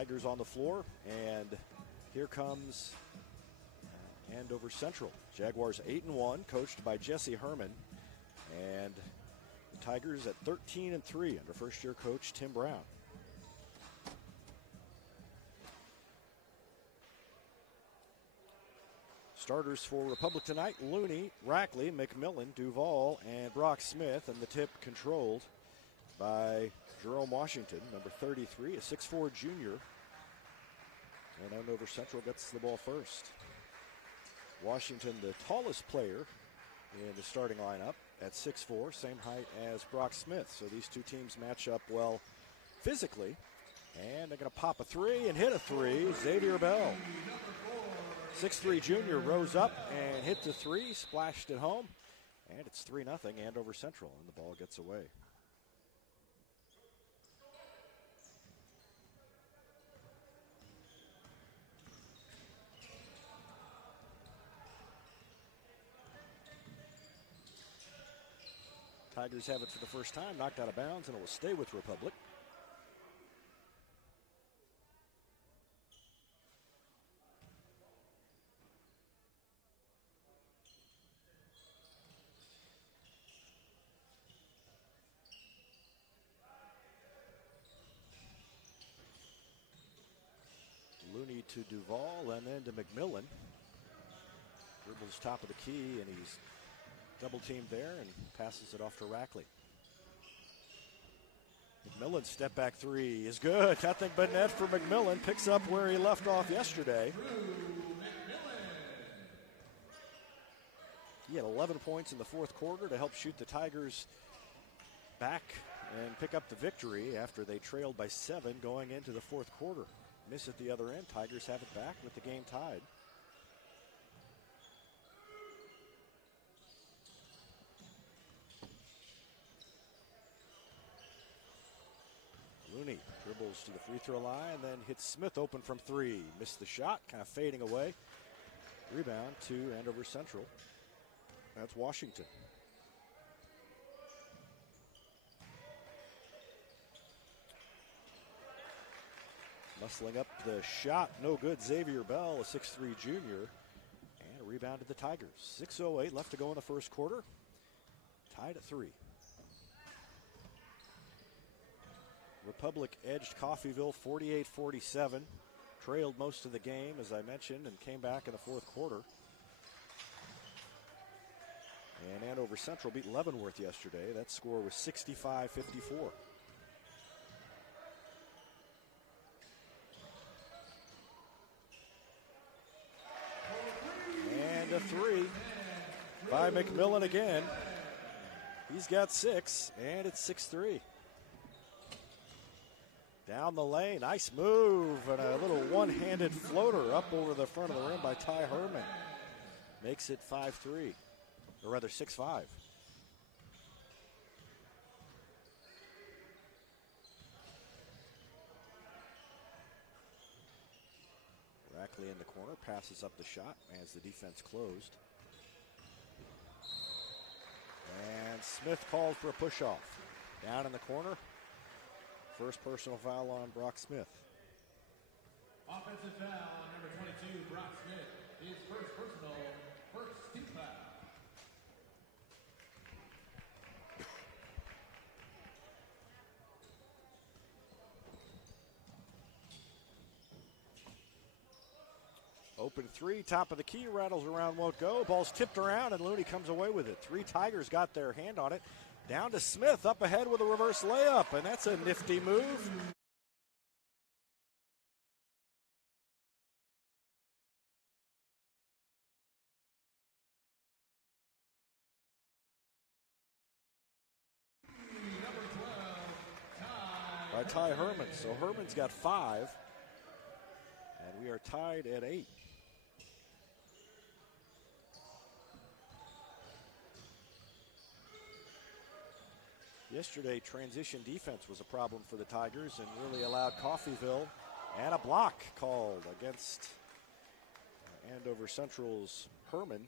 Tigers on the floor, and here comes Andover Central. Jaguars 8-1, coached by Jesse Herman, and the Tigers at 13-3 under first-year coach Tim Brown. Starters for Republic tonight: Looney, Rackley, McMillan, Duval, and Brock Smith, and the tip controlled by Jerome Washington, number 33, a 6'4 junior. And Andover Central gets the ball first. Washington, the tallest player in the starting lineup at 6'4", same height as Brock Smith. So these two teams match up well physically. And they're going to pop a three and hit a three. Xavier Bell, 6'3 junior, rose up and hit the three, splashed it home. And it's 3-0 Andover Central, and the ball gets away. Tigers have it for the first time, knocked out of bounds, and it will stay with Republic. Looney to Duval, and then to McMillan. Dribbles top of the key, and he's double teamed there and passes it off to Rackley. McMillan's step back three is good. Nothing but net for McMillan. Picks up where he left off yesterday. He had 11 points in the fourth quarter to help shoot the Tigers back and pick up the victory after they trailed by 7 going into the fourth quarter. Miss at the other end. Tigers have it back with the game tied. Looney dribbles to the free throw line, then hits Smith open from 3. Missed the shot, kind of fading away. Rebound to Andover Central. That's Washington. Muscling up the shot, no good. Xavier Bell, a 6'3 junior, and a rebound to the Tigers. 6:08 left to go in the first quarter. Tied at 3. Republic edged Coffeyville 48-47. Trailed most of the game, as I mentioned, and came back in the fourth quarter. And Andover Central beat Leavenworth yesterday. That score was 65-54. And a three by McMillan again. He's got 6, and it's 6-3. Down the lane, nice move, and a little one-handed floater up over the front of the rim by Ty Herman. Makes it 5-3, or rather 6-5. Rackley in the corner, passes up the shot as the defense closed. And Smith called for a push-off. Down in the corner. First personal foul on Brock Smith. Offensive foul on number 22, Brock Smith. His first personal, first team foul. Open three, top of the key, rattles around, won't go. Ball's tipped around, and Looney comes away with it. 3 Tigers got their hand on it. Down to Smith, up ahead with a reverse layup, and that's a nifty move. Number 12, By Ty Herman. So Herman's got 5, and we are tied at 8. Yesterday, transition defense was a problem for the Tigers and really allowed Coffeyville, and a block called against Andover Central's Herman.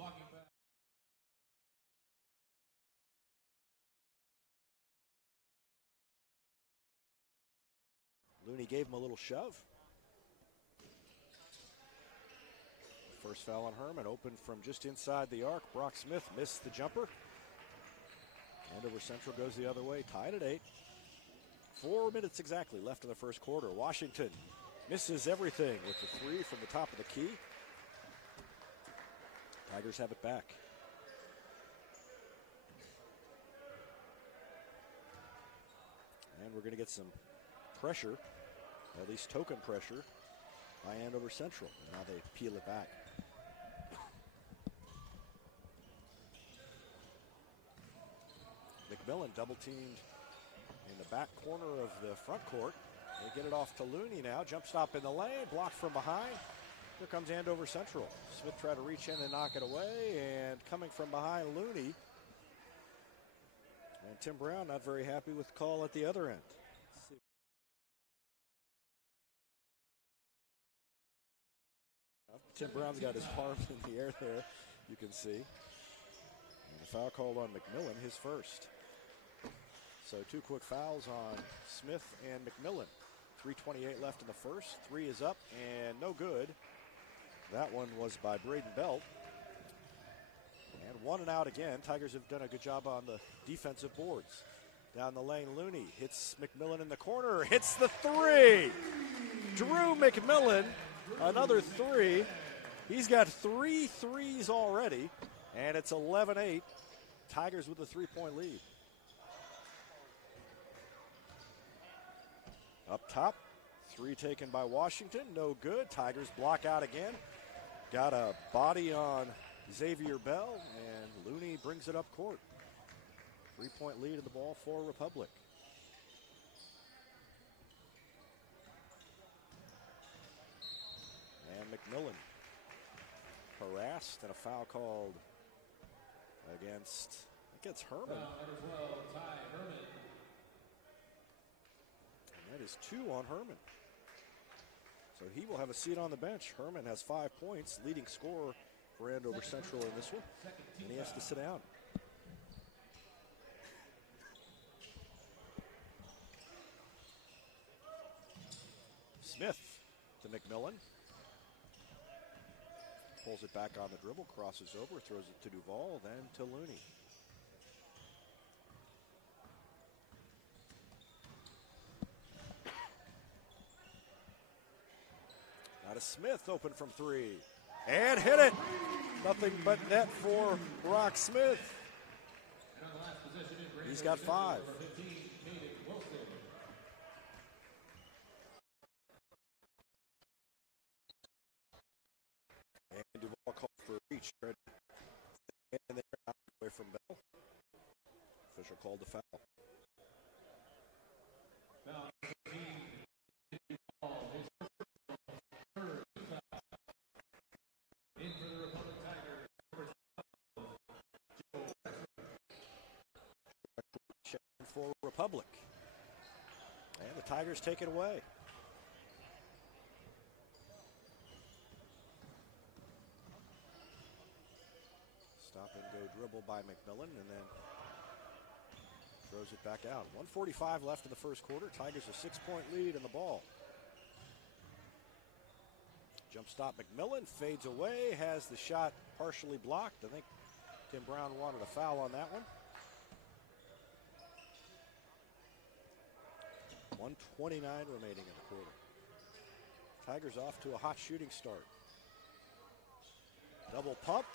blocking Looney gave him a little shove. First foul on Herman, open from just inside the arc. Brock Smith missed the jumper. Andover Central goes the other way, tied at 8. 4 minutes exactly left in the first quarter. Washington misses everything with the three from the top of the key. Tigers have it back. And we're going to get some pressure, at least token pressure, by Andover Central. And now they peel it back. McMillan double teamed in the back corner of the front court. They get it off to Looney now. Jump stop in the lane, blocked from behind. Here comes Andover Central. Smith tried to reach in and knock it away, and coming from behind Looney. And Tim Brown not very happy with the call at the other end. Tim Brown's got his arms in the air there, you can see. And a foul called on McMillan, his first. So 2 quick fouls on Smith and McMillan. 3:28 left in the first. 3 is up and no good. That one was by Braden Belt. And 1 and out again. Tigers have done a good job on the defensive boards. Down the lane, Looney hits McMillan in the corner. Hits the 3. Drew McMillan, another 3. He's got 3 threes already. And it's 11-8. Tigers with a 3-point lead. Up top, 3 taken by Washington, no good. Tigers block out again. Got a body on Xavier Bell, and Looney brings it up court. 3-point lead in the ball for Republic. And McMillan harassed, and a foul called against Herman. That is 2 on Herman. So he will have a seat on the bench. Herman has 5 points, leading scorer for Andover Central in this one, and he has to sit down. Smith to McMillan. Pulls it back on the dribble, crosses over, throws it to Duvall, then to Looney. Now to Smith, open from 3. And hit it! Nothing but net for Brock Smith. He's got 5. And Duvall called for a reach. And they're out away from Bell. Official called the foul. For Republic. And the Tigers take it away. Stop and go dribble by McMillan, and then throws it back out. 1:45 left in the first quarter. Tigers a 6-point lead in the ball. Jump stop McMillan, fades away, has the shot partially blocked. I think Tim Brown wanted a foul on that one. 1:29 remaining in the quarter. Tigers off to a hot shooting start. Double pump.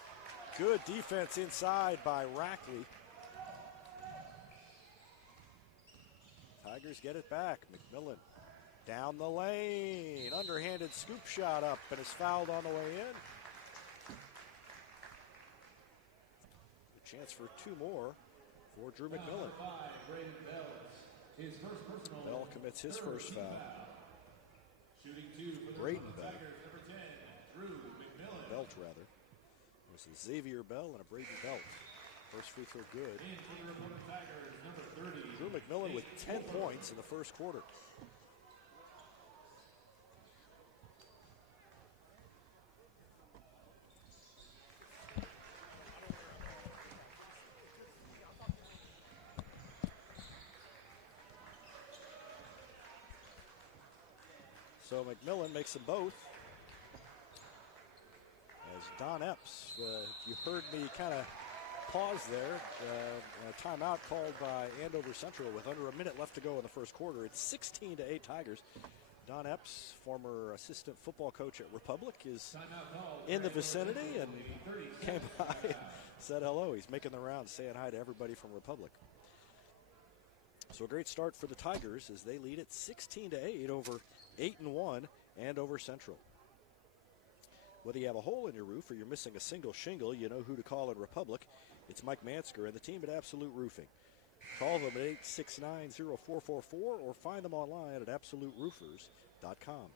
Good defense inside by Rackley. Tigers get it back. McMillan down the lane. Underhanded scoop shot up and is fouled on the way in. A chance for 2 more for Drew McMillan. Bell commits his first foul. Braden Bell. Belt, rather. This is Xavier Bell and a Braden Belt. First free throw good. Drew McMillan with 10 points in the first quarter. So McMillan makes them both. As Don Epps, you heard me kind of pause there. A timeout called by Andover Central with under a minute left to go in the first quarter. It's 16-8 Tigers. Don Epps, former assistant football coach at Republic, is in the vicinity and came by and said hello. He's making the rounds, saying hi to everybody from Republic. So a great start for the Tigers as they lead it 16-8 over 8-1 Andover Central. Whether you have a hole in your roof or you're missing a single shingle, you know who to call in Republic. It's Mike Mansker and the team at Absolute Roofing. Call them at 869-0444 or find them online at absoluteroofers.com.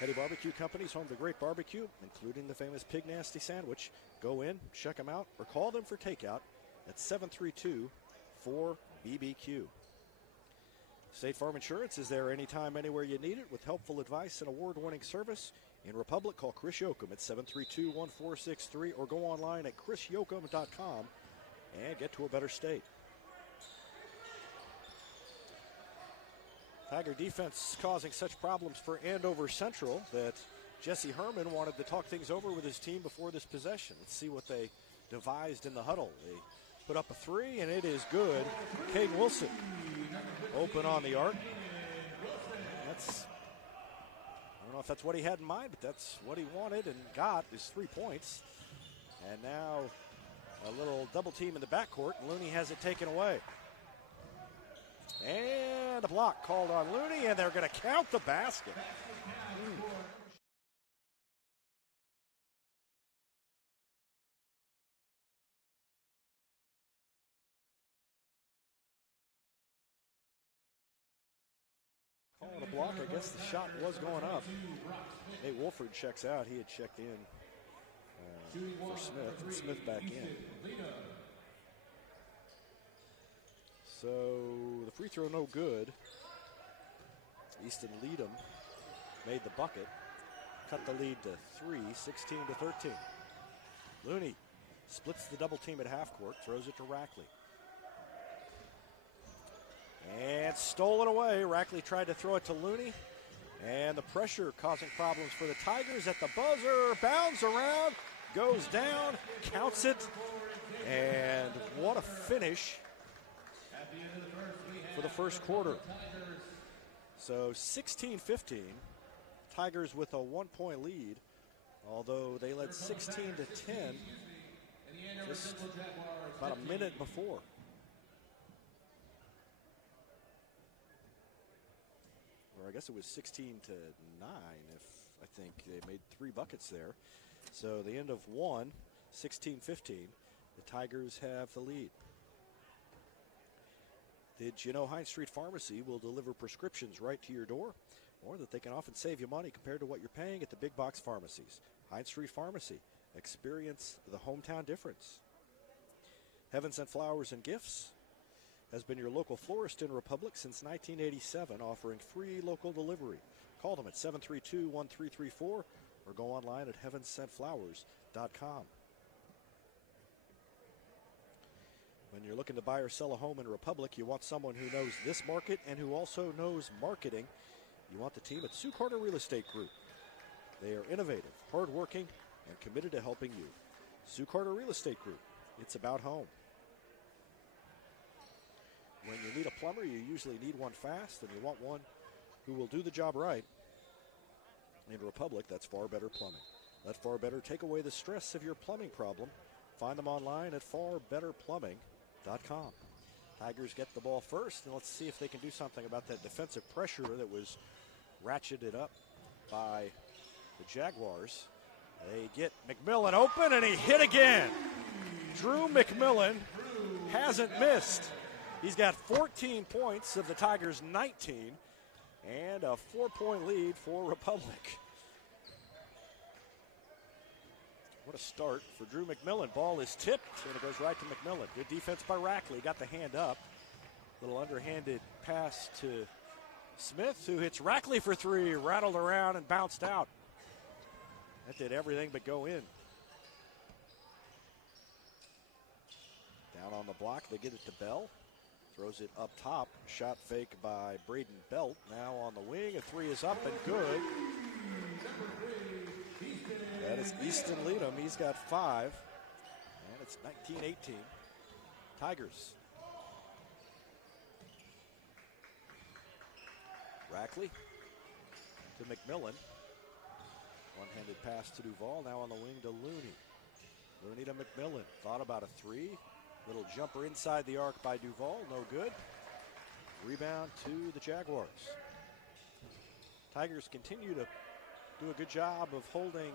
Hetty Barbecue Company's home to great barbecue, including the famous Pig Nasty Sandwich. Go in, check them out, or call them for takeout at 732-4BBQ. State Farm Insurance is there anytime, anywhere you need it with helpful advice and award-winning service. In Republic, call Chris Yoakum at 732-1463 or go online at chrisyoakum.com and get to a better state. Tiger defense causing such problems for Andover Central that Jesse Herman wanted to talk things over with his team before this possession. Let's see what they devised in the huddle. They put up a three, and it is good. Caden Wilson open on the arc. I don't know if that's what he had in mind, but that's what he wanted and got is 3 points. And now a little double team in the backcourt. Looney has it taken away. And a block called on Looney, and they're going to count the basket. Calling a block. I guess the shot was going up. Nate Wolford checks out. He had checked in for Smith, and Smith back in. So the free throw no good. Easton Leadham made the bucket. Cut the lead to 3, 16-13. Looney splits the double team at half court, throws it to Rackley. And stolen away. Rackley tried to throw it to Looney. And the pressure causing problems for the Tigers at the buzzer. Bounds around, goes down, counts it. And what a finish for the first quarter. So 16-15. Tigers with a 1-point lead. Although they led 16-10 just about a minute before. Or I guess it was 16-9 if I think they made 3 buckets there. So the end of one, 16-15. The Tigers have the lead. Did you know Hines Street Pharmacy will deliver prescriptions right to your door? Or that they can often save you money compared to what you're paying at the big box pharmacies. Hines Street Pharmacy. Experience the hometown difference. Heaven Sent Flowers and Gifts has been your local florist in Republic since 1987, offering free local delivery. Call them at 732-1334 or go online at heavensentflowers.com. When you're looking to buy or sell a home in Republic, you want someone who knows this market and who also knows marketing. You want the team at Sue Carter Real Estate Group. They are innovative, hardworking, and committed to helping you. Sue Carter Real Estate Group. It's about home. When you need a plumber, you usually need one fast, and you want one who will do the job right. In Republic, that's Far Better Plumbing. Let Far Better take away the stress of your plumbing problem. Find them online at farbetterplumbing.com. Tigers get the ball first, and let's see if they can do something about that defensive pressure that was ratcheted up by the Jaguars. They get McMillan open, and he hit again. Drew McMillan hasn't missed. He's got 14 points of the Tigers' 19, and a 4-point lead for Republic. What a start for Drew McMillan. Ball is tipped, and it goes right to McMillan. Good defense by Rackley. Got the hand up. Little underhanded pass to Smith, who hits Rackley for 3, rattled around and bounced out. That did everything but go in. Down on the block, they get it to Bell. Throws it up top. Shot fake by Braden Belt. Now on the wing. A three is up and good. That is Easton Leadham. He's got 5. And it's 19-18. Tigers. Rackley to McMillan. One-handed pass to Duvall. Now on the wing to Looney. Looney to McMillan. Thought about a 3. Little jumper inside the arc by Duvall. No good. Rebound to the Jaguars. Tigers continue to do a good job of holding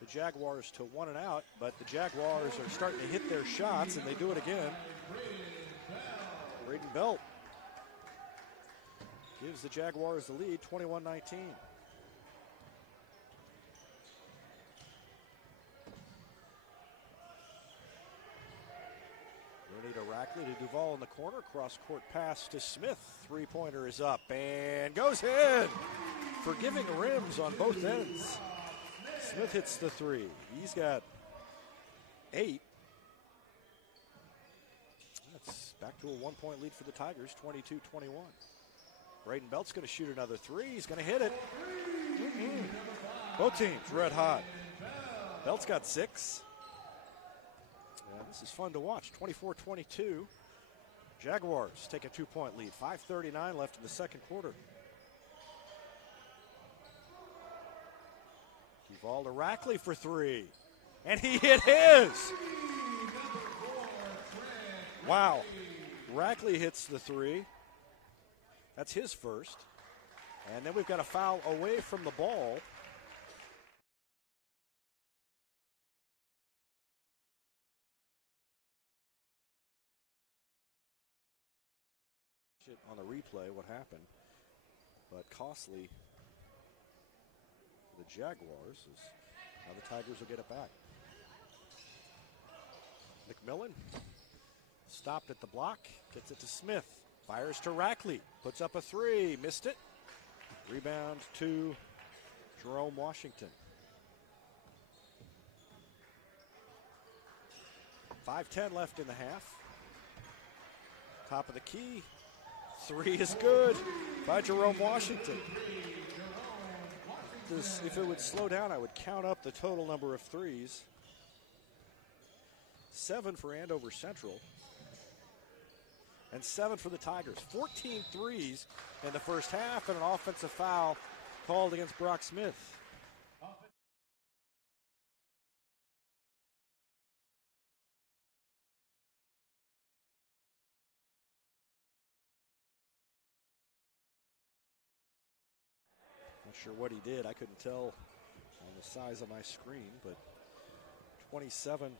the Jaguars to 1 and out, but the Jaguars are starting to hit their shots, and they do it again. Braden Belt gives the Jaguars the lead, 21-19. Rooney to Rackley to Duvall in the corner. Cross-court pass to Smith. Three-pointer is up and goes in. Forgiving rims on both ends. Smith hits the 3. He's got 8. That's back to a 1-point lead for the Tigers, 22-21. Braden Belt's going to shoot another 3. He's going to hit it. Both teams red hot. Belt's got 6. Yeah, this is fun to watch. 24-22. Jaguars take a 2-point lead. 5:39 left in the second quarter. Duvall to Rackley for 3. And he hit his. Wow. Rackley hits the 3. That's his first. And then we've got a foul away from the ball. On the replay what happened. But costly for the Jaguars is now the Tigers will get it back. McMillan stopped at the block, gets it to Smith, fires to Rackley, puts up a 3, missed it. Rebound to Jerome Washington. 5:10 left in the half. Top of the key. 3 is good by Jerome Washington. If it would slow down, I would count up the total number of 3s. 7 for Andover Central. And 7 for the Tigers. 14 threes in the first half, and an offensive foul called against Brock Smith. Not sure what he did. I couldn't tell on the size of my screen, but 27-25,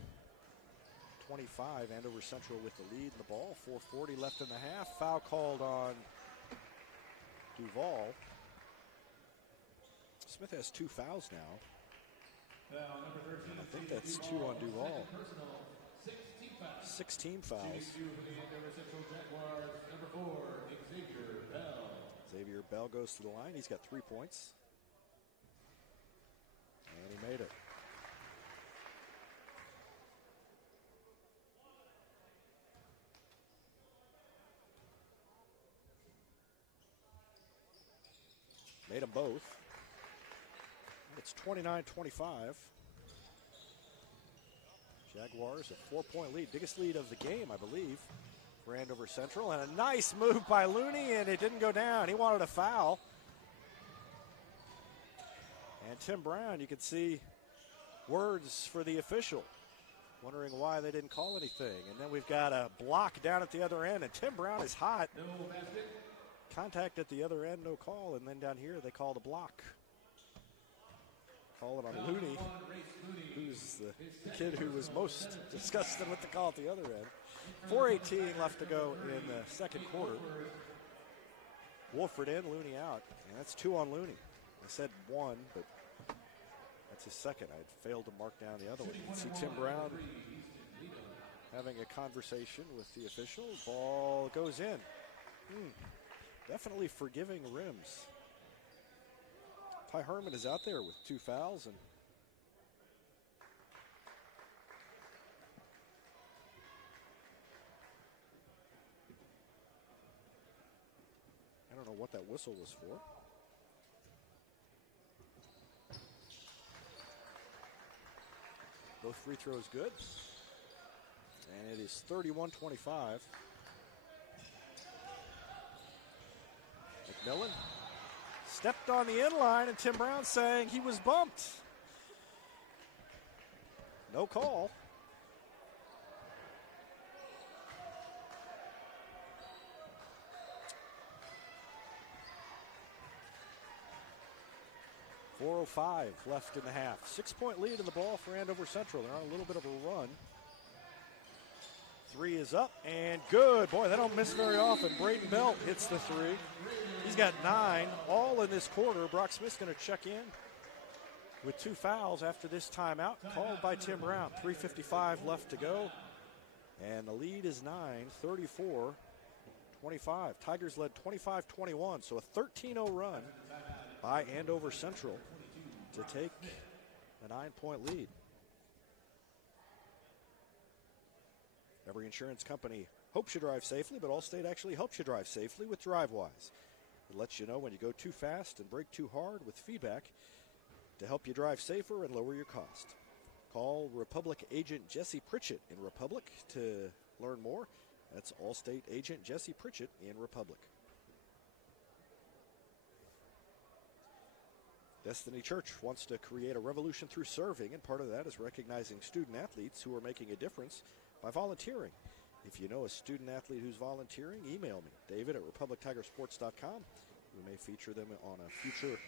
Andover Central with the lead in the ball. 4:40 left in the half. Foul called on Duvall. Smith has 2 fouls now. And I think that's 2 on Duvall. 16 fouls. Xavier Bell goes to the line. He's got 3 points. And he made it. Made them both. It's 29-25. Jaguars a 4-point lead. Biggest lead of the game, I believe, for Andover Central. And a nice move by Looney, and it didn't go down. He wanted a foul. And Tim Brown, you can see words for the official, wondering why they didn't call anything. And then we've got a block down at the other end, and Tim Brown is hot. Contact at the other end, no call. And then down here, they call the block. Call it on Looney, who's the kid who was most disgusted with the call at the other end. 4:18 left to go in the second quarter. Wolford in, Looney out. And that's 2 on Looney. I said 1, but that's his second. I had failed to mark down the other one. You can see Tim Brown having a conversation with the official. Ball goes in. Definitely forgiving rims. Ty Herman is out there with 2 fouls, and don't know what that whistle was for. Both free throws good. And it is 31-25. McMillan stepped on the inline, and Tim Brown saying he was bumped. No call. .405 left in the half. 6-point lead in the ball for Andover Central. They're on a little bit of a run. Three is up and good. Boy, they don't miss very often. Braden Belt hits the three. He's got 9 all in this quarter. Brock Smith's going to check in with 2 fouls after this timeout called by Tim Brown. 3:55 left to go. And the lead is 9, 34-25. Tigers led 25-21, so a 13-0 run by Andover Central to take a 9-point lead. Every insurance company hopes you drive safely, but Allstate actually helps you drive safely with DriveWise. It lets you know when you go too fast and brake too hard with feedback to help you drive safer and lower your cost. Call Republic agent Jesse Pritchett in Republic to learn more. That's Allstate agent Jesse Pritchett in Republic. Destiny Church wants to create a revolution through serving, and part of that is recognizing student athletes who are making a difference by volunteering. If you know a student athlete who's volunteering, email me, David at republictigersports.com. We may feature them on a future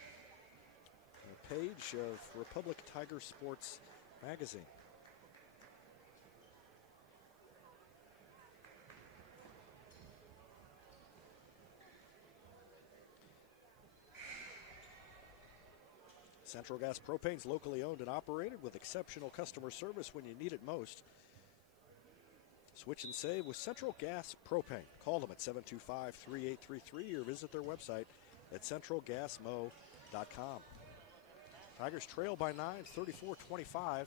page of Republic Tiger Sports magazine. Central Gas Propane's locally owned and operated with exceptional customer service when you need it most. Switch and save with Central Gas Propane. Call them at 725-3833 or visit their website at centralgasmo.com. Tigers trail by 9, 34-25.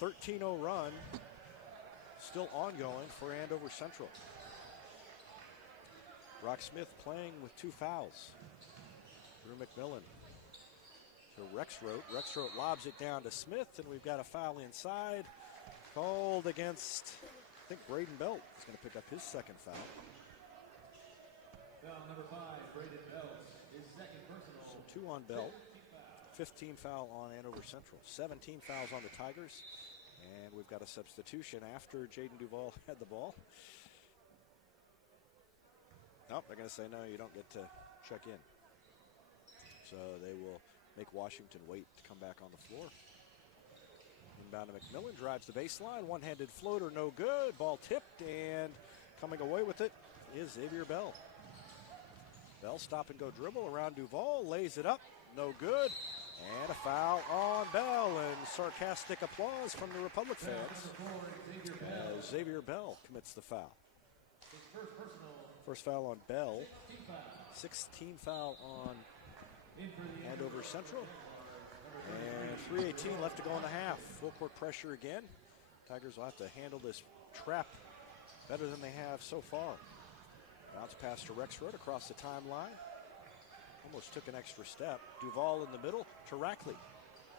13-0 run still ongoing for Andover Central. Brock Smith playing with 2 fouls. Drew McMillan to Rexroth. Rexroth lobs it down to Smith, and we've got a foul inside. Called against, I think, Braden Belt is going to pick up his second foul. Foul number 5, Braden Belt, his second personal. So 2 on Belt. 15 foul on Andover Central. 17 fouls on the Tigers. And we've got a substitution after Jaden Duval had the ball. Nope, they're going to say, no, you don't get to check in. So they will make Washington wait to come back on the floor. Inbound to McMillan, drives the baseline. One-handed floater, no good. Ball tipped, and coming away with it is Xavier Bell. Bell stop and go dribble around Duval, lays it up, no good. And a foul on Bell, and sarcastic applause from the Republic fans as Xavier Bell commits the foul. First foul on Bell, 16 foul on Andover Central, and 3:18 left to go in the half. Full court pressure again. Tigers will have to handle this trap better than they have so far. Bounce pass to Rexroth across the timeline. Almost took an extra step. Duval in the middle to Rackley.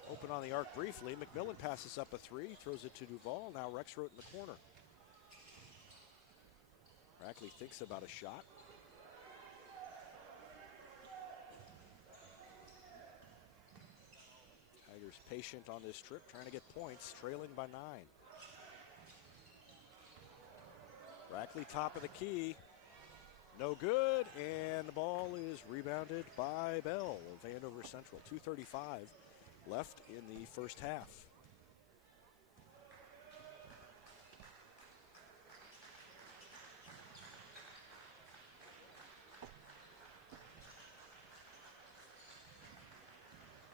Open on the arc briefly. McMillan passes up a 3, throws it to Duval. Now Rexroth in the corner. Rackley thinks about a shot. Tigers patient on this trip, trying to get points, trailing by 9. Rackley top of the key. No good, and the ball is rebounded by Bell of Andover Central. 2:35 left in the first half.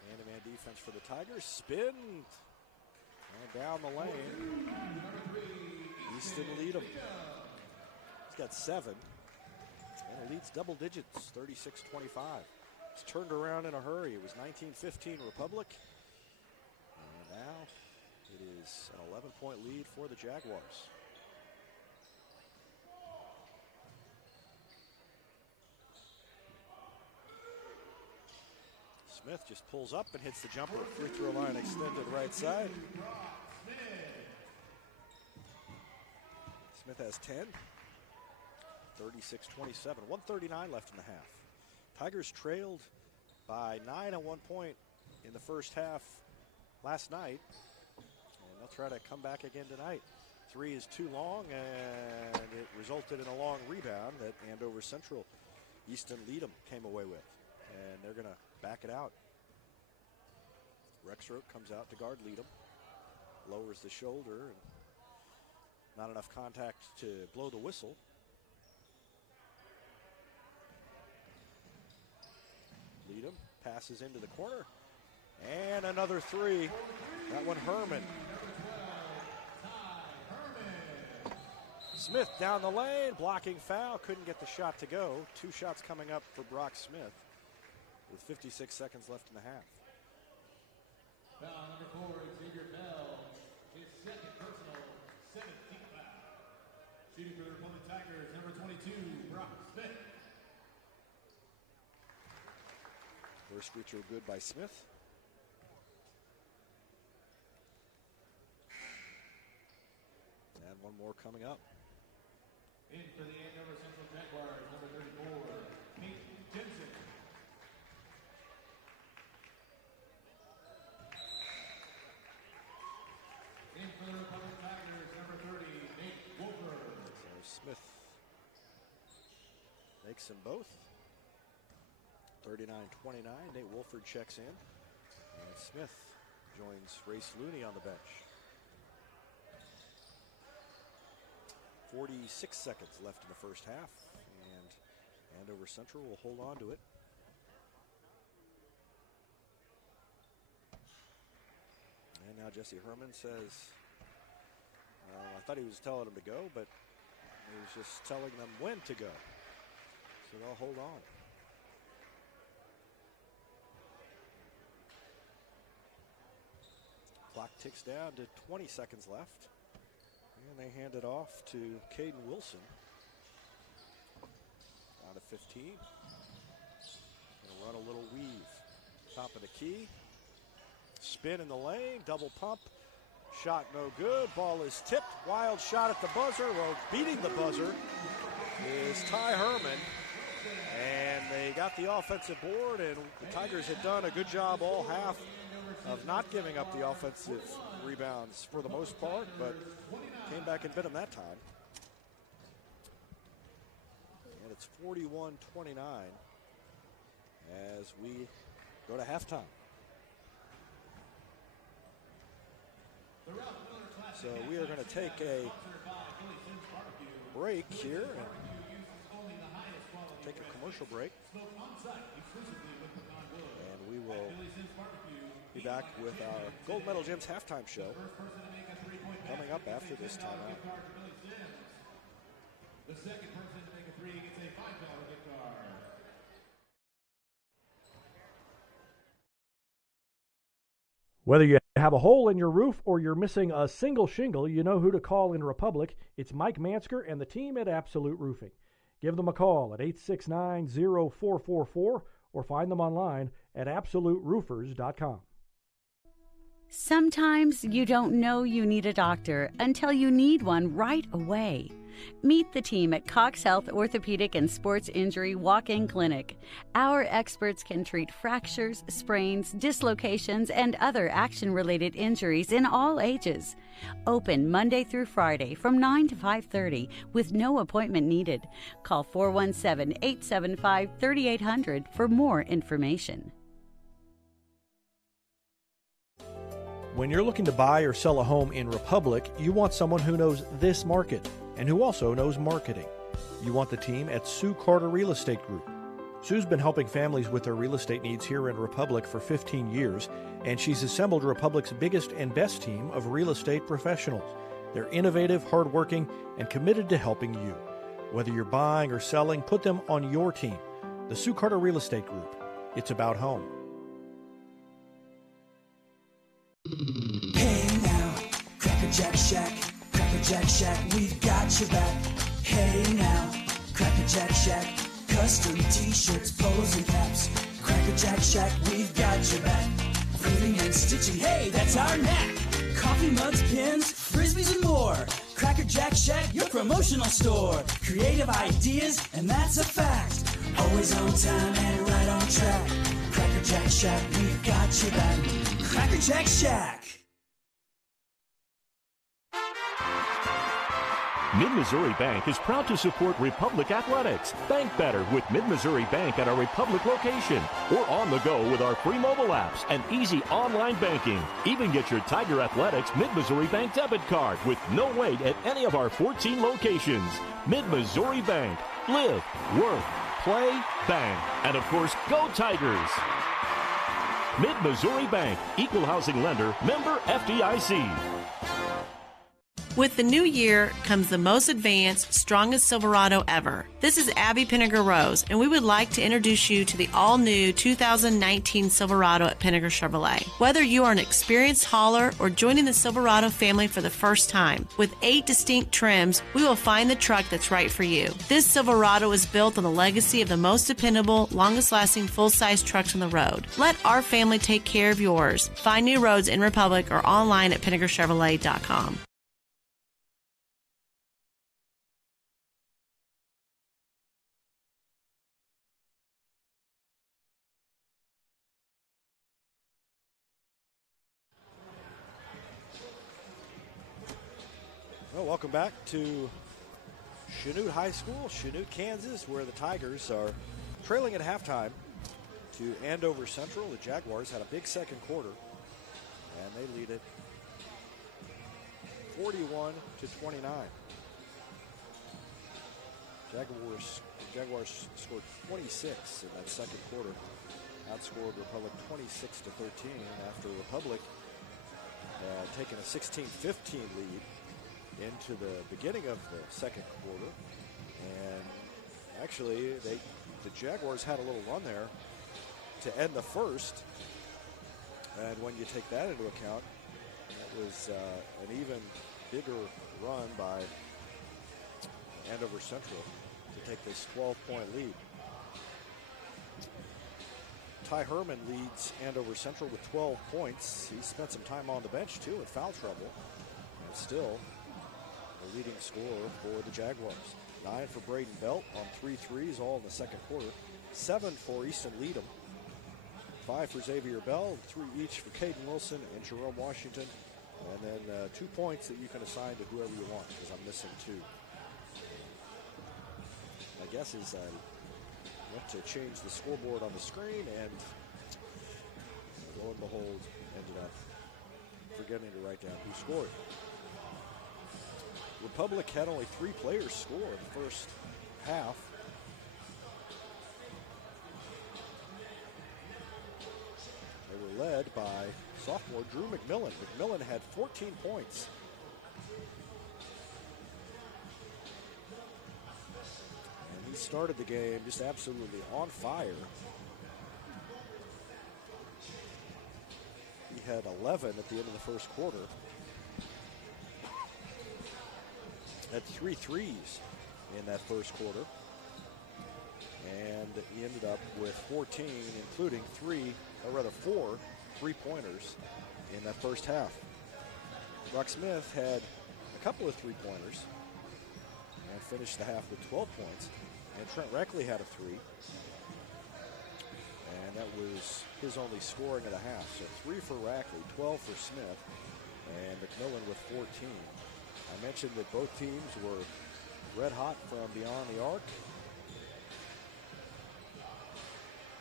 Man-to-man defense for the Tigers. Spin, and down the lane. Easton Leadham. He's got 7. And it leads double digits, 36-25. It's turned around in a hurry. It was 19-15 Republic. And now it is an 11-point lead for the Jaguars. Smith just pulls up and hits the jumper. Free throw line extended right side. Smith has 10. 36-27. 1:39 left in the half. Tigers trailed by 9 at one point in the first half last night. And they'll try to come back again tonight. Three is too long, and it resulted in a long rebound that Andover Central, Easton Leadham came away with. And they're going to back it out. Rexroth comes out to guard Leadham. Lowers the shoulder. And not enough contact to blow the whistle. Leadham passes into the corner. And another three. That one Herman. Smith down the lane, blocking foul. Couldn't get the shot to go. Two shots coming up for Brock Smith with 56 seconds left in the half. Foul number 4, Xavier Bell. His second personal, 17th foul. Shooting for the Republic Tigers, number 22, Brock Smith. First free throw good by Smith. And one more coming up. In for the Andover Central Jaguars, number 34, Pete Jensen. In for the Republic Tigers, number 30, Nate Wolford. So Smith makes them both. 39-29, Nate Wolford checks in. And Smith joins Race Looney on the bench. 46 seconds left in the first half, and Andover Central will hold on to it. And now Jesse Herman says, I thought he was telling them to go, but he was just telling them when to go. So they'll hold on. Clock ticks down to 20 seconds left. And they hand it off to Caden Wilson. Out of 15. Gonna run a little weave. Top of the key. Spin in the lane. Double pump. Shot no good. Ball is tipped. Wild shot at the buzzer. Well, beating the buzzer is Ty Herman. And they got the offensive board, and the Tigers had done a good job all half of not giving up the offensive rebounds for the most part, but came back and bit them that time. And it's 41-29 as we go to halftime. So we are going to take a break here and take a commercial break. And we will be back with our Gold Medal Gyms halftime show coming up after this timeout. The second person to make a three gets a $5 gift card. Whether you have a hole in your roof or you're missing a single shingle, you know who to call in Republic. It's Mike Mansker and the team at Absolute Roofing. Give them a call at 869-0444 or find them online at absoluteroofers.com. Sometimes you don't know you need a doctor until you need one right away. Meet the team at Cox Health Orthopedic and Sports Injury Walk-In Clinic. Our experts can treat fractures, sprains, dislocations, and other action-related injuries in all ages. Open Monday through Friday from 9 to 5:30 with no appointment needed. Call 417-875-3800 for more information. When you're looking to buy or sell a home in Republic, you want someone who knows this market and who also knows marketing. You want the team at Sue Carter Real Estate Group. Sue's been helping families with their real estate needs here in Republic for 15 years, and she's assembled Republic's biggest and best team of real estate professionals. They're innovative, hardworking, and committed to helping you. Whether you're buying or selling, put them on your team. The Sue Carter Real Estate Group. It's about home. Hey now, Cracker Jack Shack, Cracker Jack Shack, we've got your back. Hey now, Cracker Jack Shack, custom t-shirts, polos and caps. Cracker Jack Shack, we've we've got your back. Framing and stitching, hey, that's our knack. Coffee mugs, pins, frisbees, and more. Cracker Jack Shack, your promotional store. Creative ideas, and that's a fact. Always on time and right on track. Cracker Jack Shack, we've got your back. Cracker Jack Shack. Mid-Missouri Bank is proud to support Republic Athletics. Bank better with Mid-Missouri Bank at our Republic location or on the go with our free mobile apps and easy online banking. Even get your Tiger Athletics Mid-Missouri Bank debit card with no wait at any of our 14 locations. Mid-Missouri Bank. Live, work, play, bank. And of course, go Tigers! Mid-Missouri Bank. Equal housing lender. Member FDIC. With the new year comes the most advanced, strongest Silverado ever. This is Abby Pinniger Rose, and we would like to introduce you to the all-new 2019 Silverado at Pinniger Chevrolet. Whether you are an experienced hauler or joining the Silverado family for the first time, with 8 distinct trims, we will find the truck that's right for you. This Silverado is built on the legacy of the most dependable, longest-lasting full-size trucks on the road. Let our family take care of yours. Find new roads in Republic or online at PinnigerChevrolet.com. Well, welcome back to Chanute High School, Chanute, Kansas, where the Tigers are trailing at halftime to Andover Central. The Jaguars had a big second quarter, and they lead it 41-29. Jaguars scored 26 in that second quarter, outscored Republic 26-13 after Republic taking a 16-15 lead into the beginning of the second quarter. And actually, the Jaguars had a little run there to end the first. And when you take that into account, it was an even bigger run by Andover Central to take this 12-point lead. Ty Herman leads Andover Central with 12 points. He spent some time on the bench, too, in foul trouble. And still the leading scorer for the Jaguars. 9 for Braden Belt on 3 threes, all in the second quarter. 7 for Easton Leadham. 5 for Xavier Bell, 3 each for Caden Wilson and Jerome Washington. And then 2 points that you can assign to whoever you want, because I'm missing 2. My guess is I went to change the scoreboard on the screen, and lo and behold, ended up forgetting to write down who scored. Republic had only 3 players score in the first half. They were led by sophomore Drew McMillan. McMillan had 14 points. And he started the game just absolutely on fire. He had 11 at the end of the first quarter. Had 3 threes in that first quarter. And he ended up with 14, including 4 3-pointers in that first half. Brock Smith had a couple of 3-pointers and finished the half with 12 points. And Trent Reckley had a 3. And that was his only scoring of the half. So 3 for Rackley, 12 for Smith, and McMillan with 14. I mentioned that both teams were red hot from beyond the arc.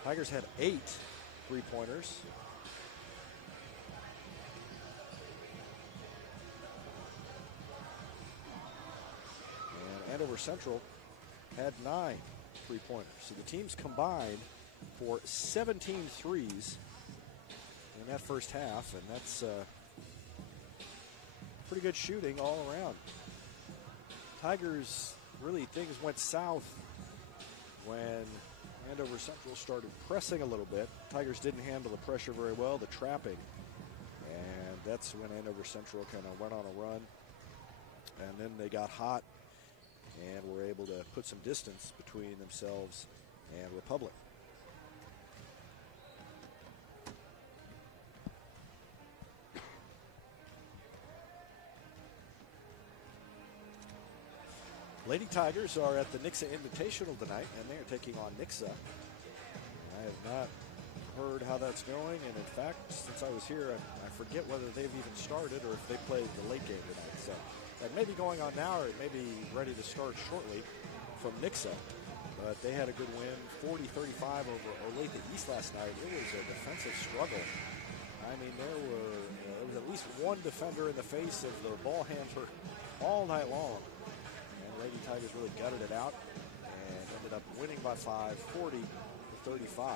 Tigers had 8 3-pointers. And Andover Central had 9 3-pointers. So the teams combined for 17 threes in that first half, and that's pretty good shooting all around. Tigers, really, things went south when Andover Central started pressing a little bit. Tigers didn't handle the pressure very well, the trapping. And that's when Andover Central kind of went on a run. And then they got hot and were able to put some distance between themselves and Republic. Lady Tigers are at the Nixa Invitational tonight, and they are taking on Nixa. I have not heard how that's going, and in fact, since I was here, I forget whether they've even started or if they played the late game tonight. So that may be going on now, or it may be ready to start shortly from Nixa. But they had a good win, 40-35 over Olathe East last night. It was a defensive struggle. I mean, there was at least one defender in the face of the ball handler all night long. And Lady Tigers really gutted it out and ended up winning by 5, 40-35.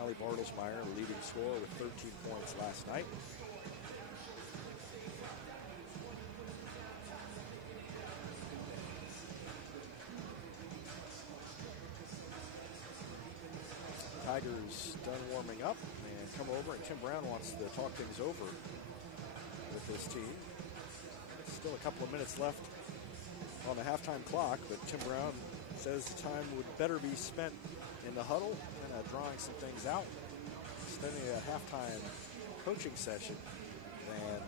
Allie Bartlesmeyer, the leading scorer, with 13 points last night. Tigers done warming up and come over, and Tim Brown wants to talk things over with his team. Still a couple of minutes left on the halftime clock, but Tim Brown says the time would better be spent in the huddle and drawing some things out, spending a halftime coaching session, and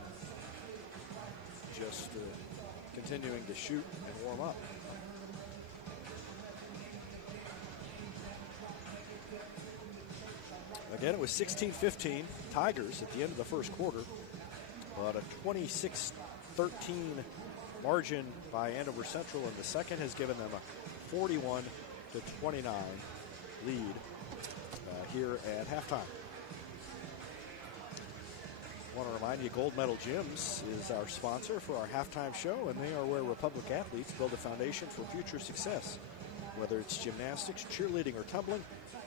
just continuing to shoot and warm up. Again, it was 16-15 Tigers at the end of the first quarter, but a 26-13 margin by Andover Central in the second has given them a 41-29 lead here at halftime. I want to remind you, Gold Medal Gyms is our sponsor for our halftime show, and they are where Republic athletes build a foundation for future success. Whether it's gymnastics, cheerleading, or tumbling,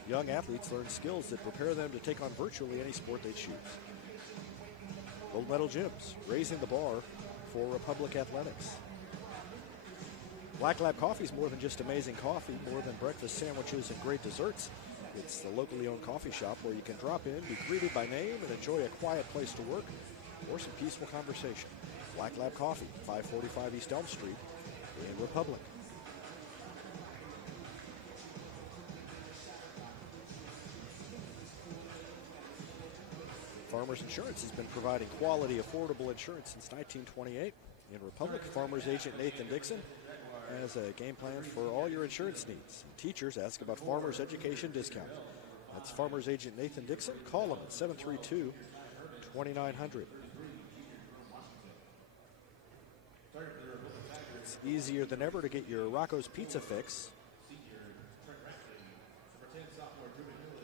young athletes learn skills that prepare them to take on virtually any sport they choose. Gold Medal Gyms, raising the bar for Republic athletics. Black Lab Coffee is more than just amazing coffee, more than breakfast sandwiches and great desserts. It's the locally owned coffee shop where you can drop in, be greeted by name, and enjoy a quiet place to work or some peaceful conversation. Black Lab Coffee, 545 East Elm Street in Republic. Farmers Insurance has been providing quality, affordable insurance since 1928. In Republic, Farmers Agent Nathan Dixon has a game plan for all your insurance needs. Teachers ask about Farmers Education Discount. That's Farmers Agent Nathan Dixon. Call him at 732-2900. It's easier than ever to get your Rocco's Pizza fix.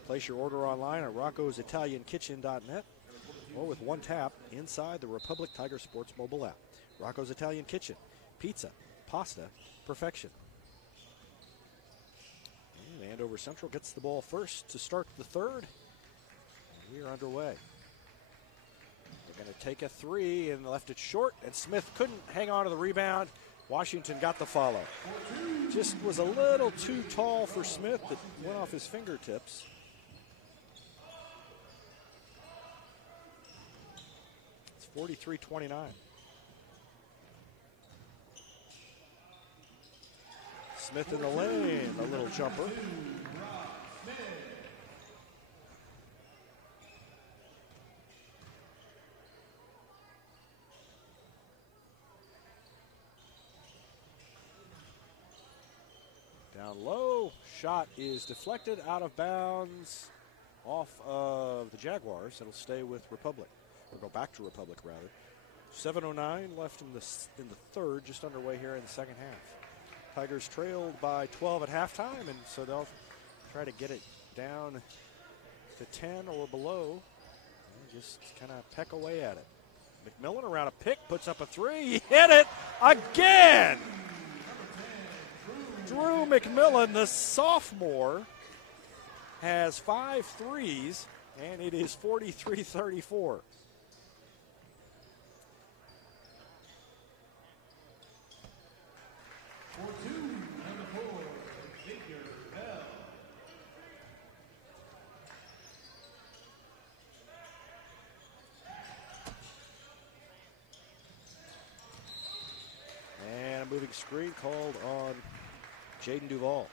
Place your order online at roccositaliankitchen.net or with one tap inside the Republic Tiger Sports mobile app. Rocco's Italian Kitchen, pizza, pasta, perfection. And Andover Central gets the ball first to start the third. We are underway. They're going to take a three and left it short, and Smith couldn't hang on to the rebound. Washington got the follow. Just was a little too tall for Smith. It went off his fingertips. It's 43-29. Smith in the lane, a little jumper. Down low, shot is deflected out of bounds off of the Jaguars. It'll stay with Republic, or go back to Republic rather. 7:09 left in the third, just underway here in the second half. Tigers trailed by 12 at halftime, and so they'll try to get it down to 10 or below and just kind of peck away at it. McMillan around a pick, puts up a three. He hit it again! Drew McMillan, the sophomore, has 5 threes, and it is 43-34. Moving screen called on Jaden Duvall.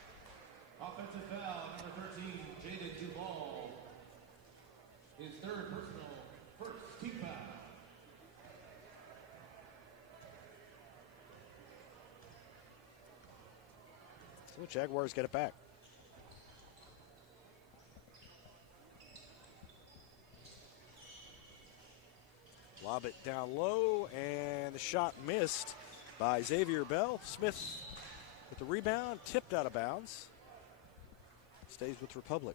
Offensive foul, number 13, Jaden Duvall. His third personal, first team foul. The Jaguars get it back. Lob it down low, and the shot missed by Xavier Bell. Smith with the rebound, tipped out of bounds. Stays with Republic.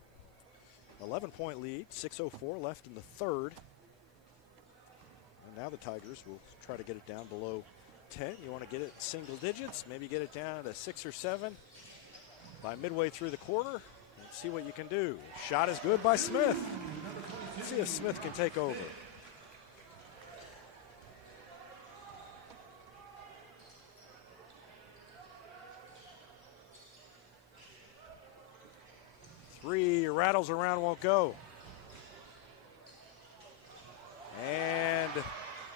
11-point lead, 6:04 left in the third. And now the Tigers will try to get it down below 10. You want to get it single digits, maybe get it down to 6 or 7 by midway through the quarter and see what you can do. Shot is good by Smith. Let's see if Smith can take over. Three rattles around, won't go. And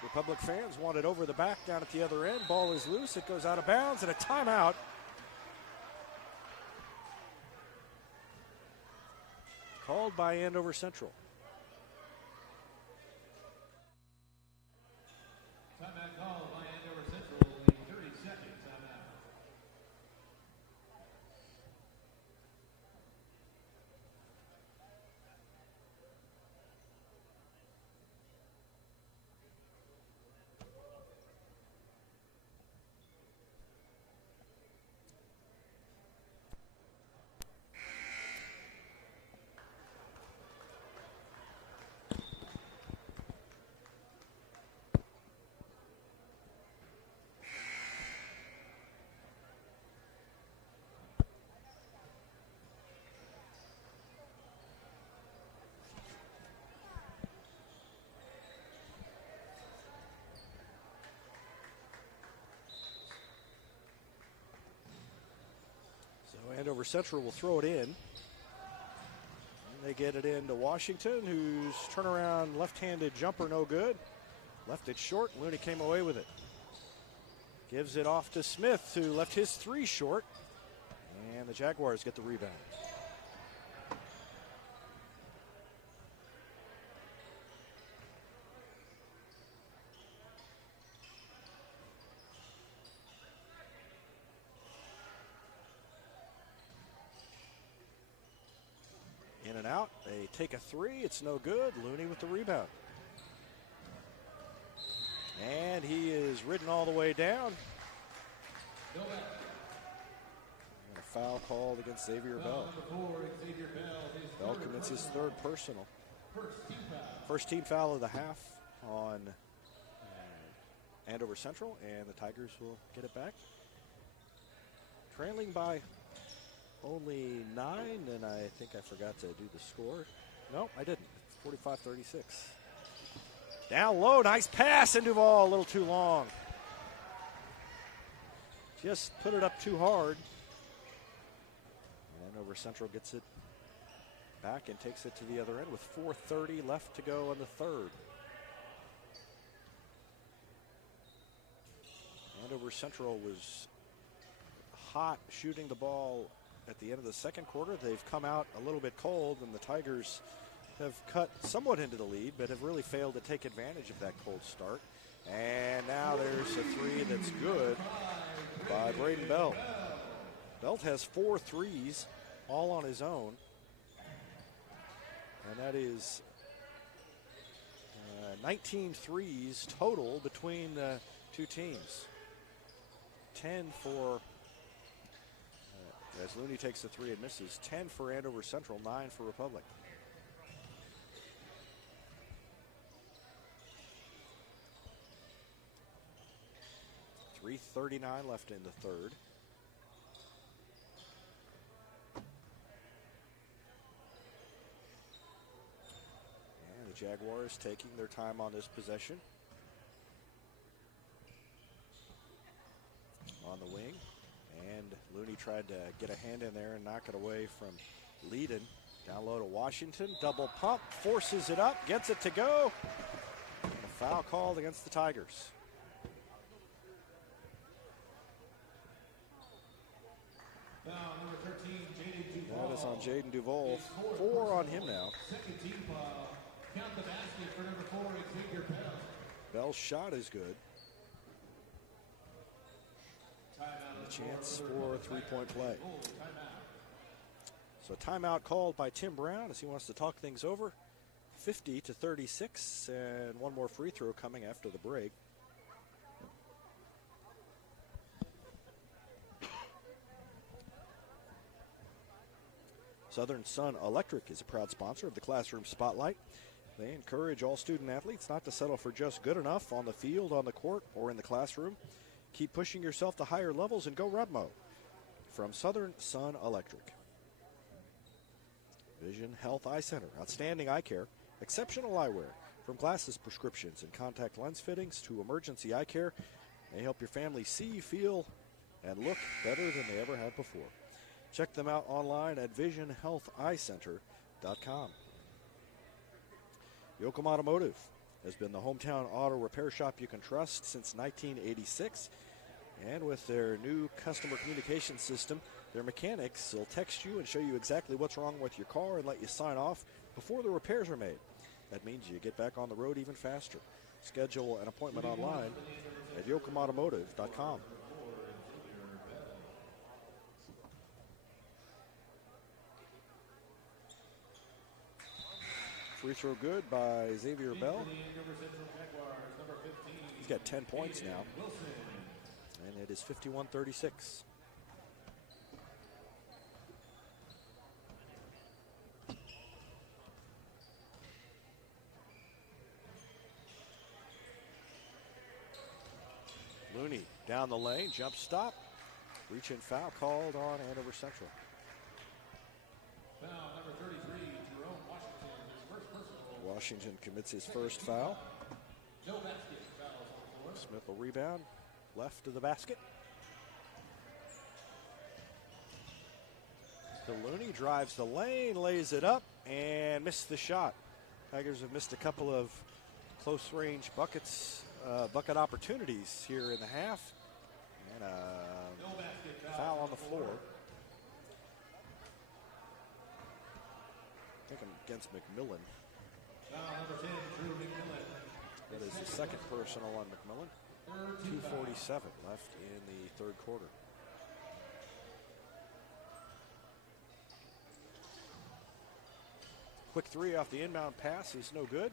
Republic fans want it over the back down at the other end. Ball is loose. It goes out of bounds, and a timeout. Called by Andover Central. Timeout called by Andover Central. A 30-second timeout. Andover Central will throw it in. And they get it into Washington, whose turnaround left-handed jumper no good. Left it short. Looney came away with it. Gives it off to Smith, who left his three short. And the Jaguars get the rebound. In and out. They take a three. It's no good. Looney with the rebound. And he is ridden all the way down. And a foul called against Xavier Bell. Bell commits his third personal. First team foul of the half on Andover Central, and the Tigers will get it back. Trailing by only 9, and I think I forgot to do the score. No, I didn't. 45-36. Down low, nice pass, and Duval a little too long. Just put it up too hard. And Andover Central gets it back and takes it to the other end with 4:30 left to go in the third. Andover Central was hot shooting the ball at the end of the second quarter. They've come out a little bit cold, and the Tigers have cut somewhat into the lead, but have really failed to take advantage of that cold start. And now there's a three that's good by Braden Bell. Belt has 4 threes, all on his own. And that is 19 threes total between the two teams. 10 for, as Looney takes the three and misses, 10 for Andover Central, 9 for Republic. .339 left in the third. And the Jaguars taking their time on this possession. On the wing. And Looney tried to get a hand in there and knock it away from Leadon. Down low to Washington. Double pump. Forces it up. Gets it to go. And a foul called against the Tigers. That is on Jaden Duval. 4 on him now. Second team foul. Count the basket for number 4, Xavier Bell. Bell's shot is good. Timeout. The chance for a three-point play. So timeout called by Tim Brown as he wants to talk things over. 50-36, and one more free throw coming after the break. Southern Sun Electric is a proud sponsor of the Classroom Spotlight. They encourage all student athletes not to settle for just good enough on the field, on the court, or in the classroom. Keep pushing yourself to higher levels and go Redmo. From Southern Sun Electric. Vision Health Eye Center, outstanding eye care, exceptional eyewear. From glasses, prescriptions, and contact lens fittings to emergency eye care, they help your family see, feel, and look better than they ever have before. Check them out online at visionhealtheyecenter.com. Yoakum Automotive has been the hometown auto repair shop you can trust since 1986. And with their new customer communication system, their mechanics will text you and show you exactly what's wrong with your car and let you sign off before the repairs are made. That means you get back on the road even faster. Schedule an appointment online at yoakumautomotive.com. Free throw good by Xavier Bell. He's got 10 points now. And it is 51-36. Looney down the lane, jump stop. Reach and foul called on Andover Central. Foul number 33, Jerome Washington, his first personal. Washington commits his first foul. No basket fouls on the floor. Smith will rebound, left of the basket. Looney drives the lane, lays it up, and missed the shot. Tigers have missed a couple of close-range bucket opportunities here in the half. And a foul on the floor. I think I'm against McMillan. Foul number 10, Drew McMillan. That is the second personal on McMillan. 2:47 left in the third quarter. Quick three off the inbound pass is no good.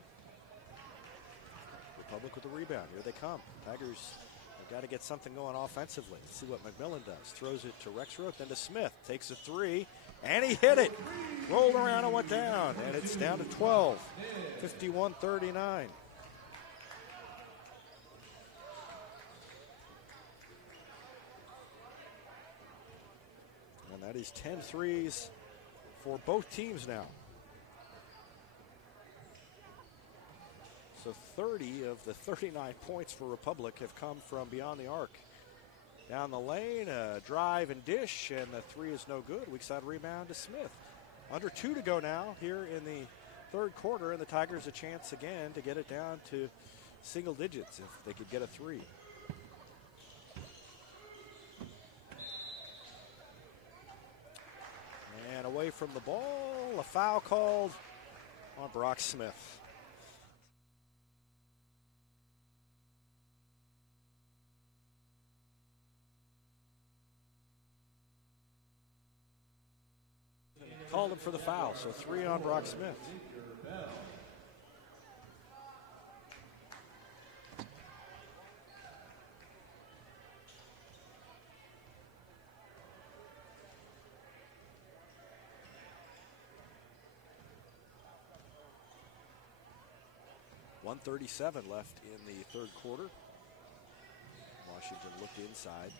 Republic with the rebound. Here they come. Tigers have got to get something going offensively. Let's see what McMillan does. Throws it to Rexroth, then to Smith. Takes a three, and he hit it. Rolled around and went down, and it's down to 12. 51-39. And that is 10 threes for both teams now. So 30 of the 39 points for Republic have come from beyond the arc. Down the lane, a drive and dish, and the three is no good. Weak side rebound to Smith. Under 2 to go now here in the third quarter, and the Tigers a chance again to get it down to single digits if they could get a three. And away from the ball, a foul called on Brock Smith. Called him for the foul, so 3 on Brock Smith. .137 left in the third quarter. Washington looked inside.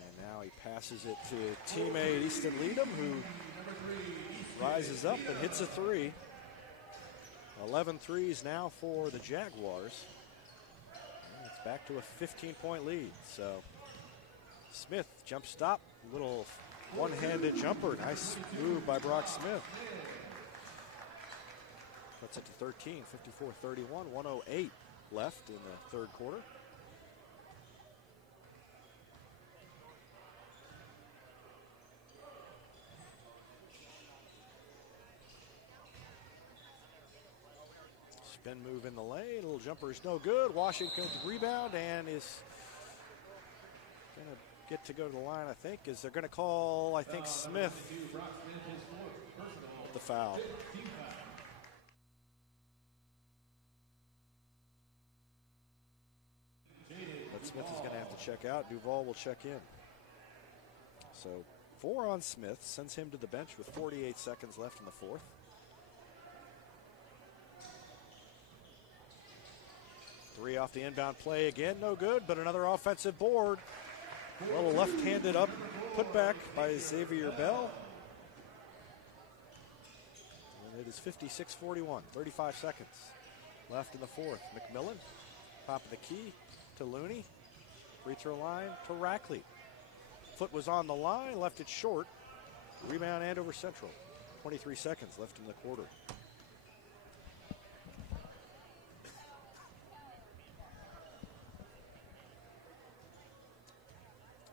And now he passes it to teammate Easton Leadham, who rises up and hits a three. 11 threes now for the Jaguars. And it's back to a 15-point lead. So Smith, jump stop, little one-handed jumper. Nice move by Brock Smith. Puts it to 13, 54-31, 108 left in the third quarter. Spin move in the lane, little jumper is no good. Washington rebound and is going to get to go to the line, I think, is they're going to call, I think, Smith the foul. But Smith is going to have to check out. Duval will check in. So 4 on Smith, sends him to the bench with 48 seconds left in the fourth. Three off the inbound play again, no good, but another offensive board. A little left-handed up putback by Xavier Bell. And it is 56-41, 35 seconds left in the fourth. McMillan, top of the key to Looney. Free throw line to Rackley. Foot was on the line, left it short. Rebound Andover Central. 23 seconds left in the quarter.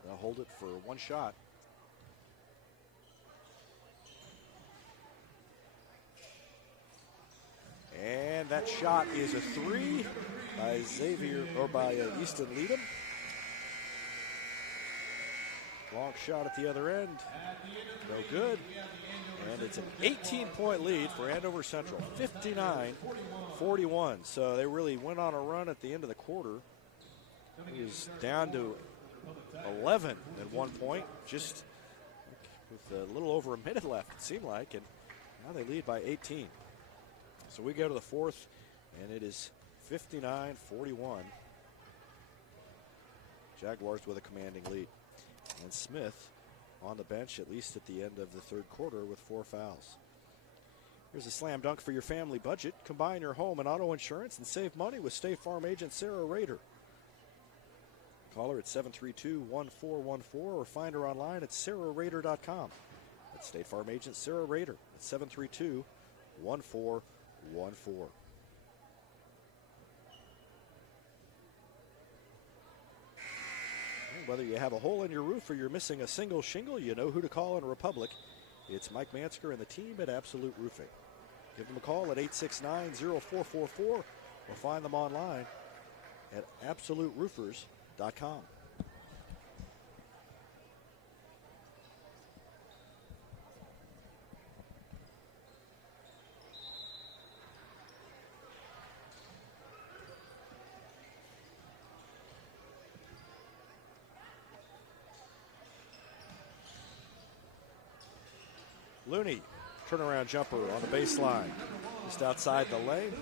They'll hold it for one shot. And that shot is a three by Easton Leadham. Long shot at the other end. No good. And it's an 18-point lead for Andover Central. 59-41. So they really went on a run at the end of the quarter. It was down to 11 at one point, just with a little over a minute left, it seemed like, and now they lead by 18. So we go to the fourth, and it is 59-41. Jaguars with a commanding lead. And Smith on the bench, at least at the end of the third quarter, with 4 fouls. Here's a slam dunk for your family budget. Combine your home and auto insurance and save money with State Farm agent Sarah Rader. Call her at 732-1414 or find her online at sarahrader.com. That's State Farm agent Sarah Rader at 732-1414. Whether you have a hole in your roof or you're missing a single shingle, you know who to call in Republic. It's Mike Mansker and the team at Absolute Roofing. Give them a call at 869-0444 or find them online at absoluteroofers.com. Looney, turnaround jumper on the baseline, just outside the lane.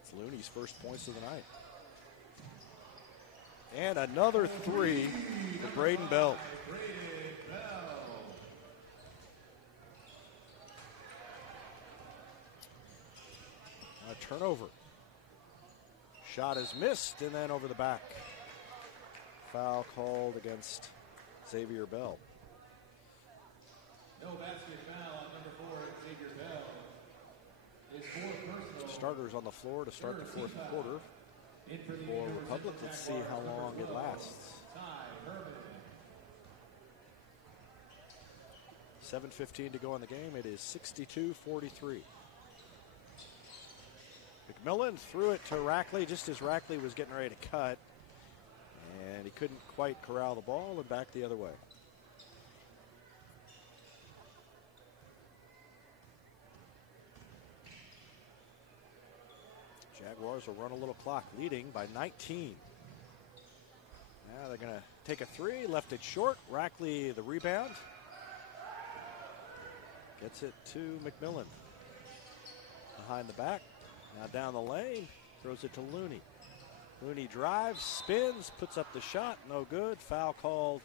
It's Looney's first points of the night. And another three for Braden Bell. Turnover. Shot is missed, and then over the back. Foul called against Xavier Bell. No basket foul on number 4, Xavier Bell. His fourth personal. Starters on the floor to start the fourth quarter for Republic. Let's see how long it lasts. 7:15 to go in the game. It is 62-43. McMillan threw it to Rackley just as Rackley was getting ready to cut. And he couldn't quite corral the ball and back the other way. Jaguars will run a little clock, leading by 19. Now they're going to take a three, left it short. Rackley the rebound. Gets it to McMillan. Behind the back. Now down the lane, throws it to Looney. Looney drives, spins, puts up the shot, no good. Foul called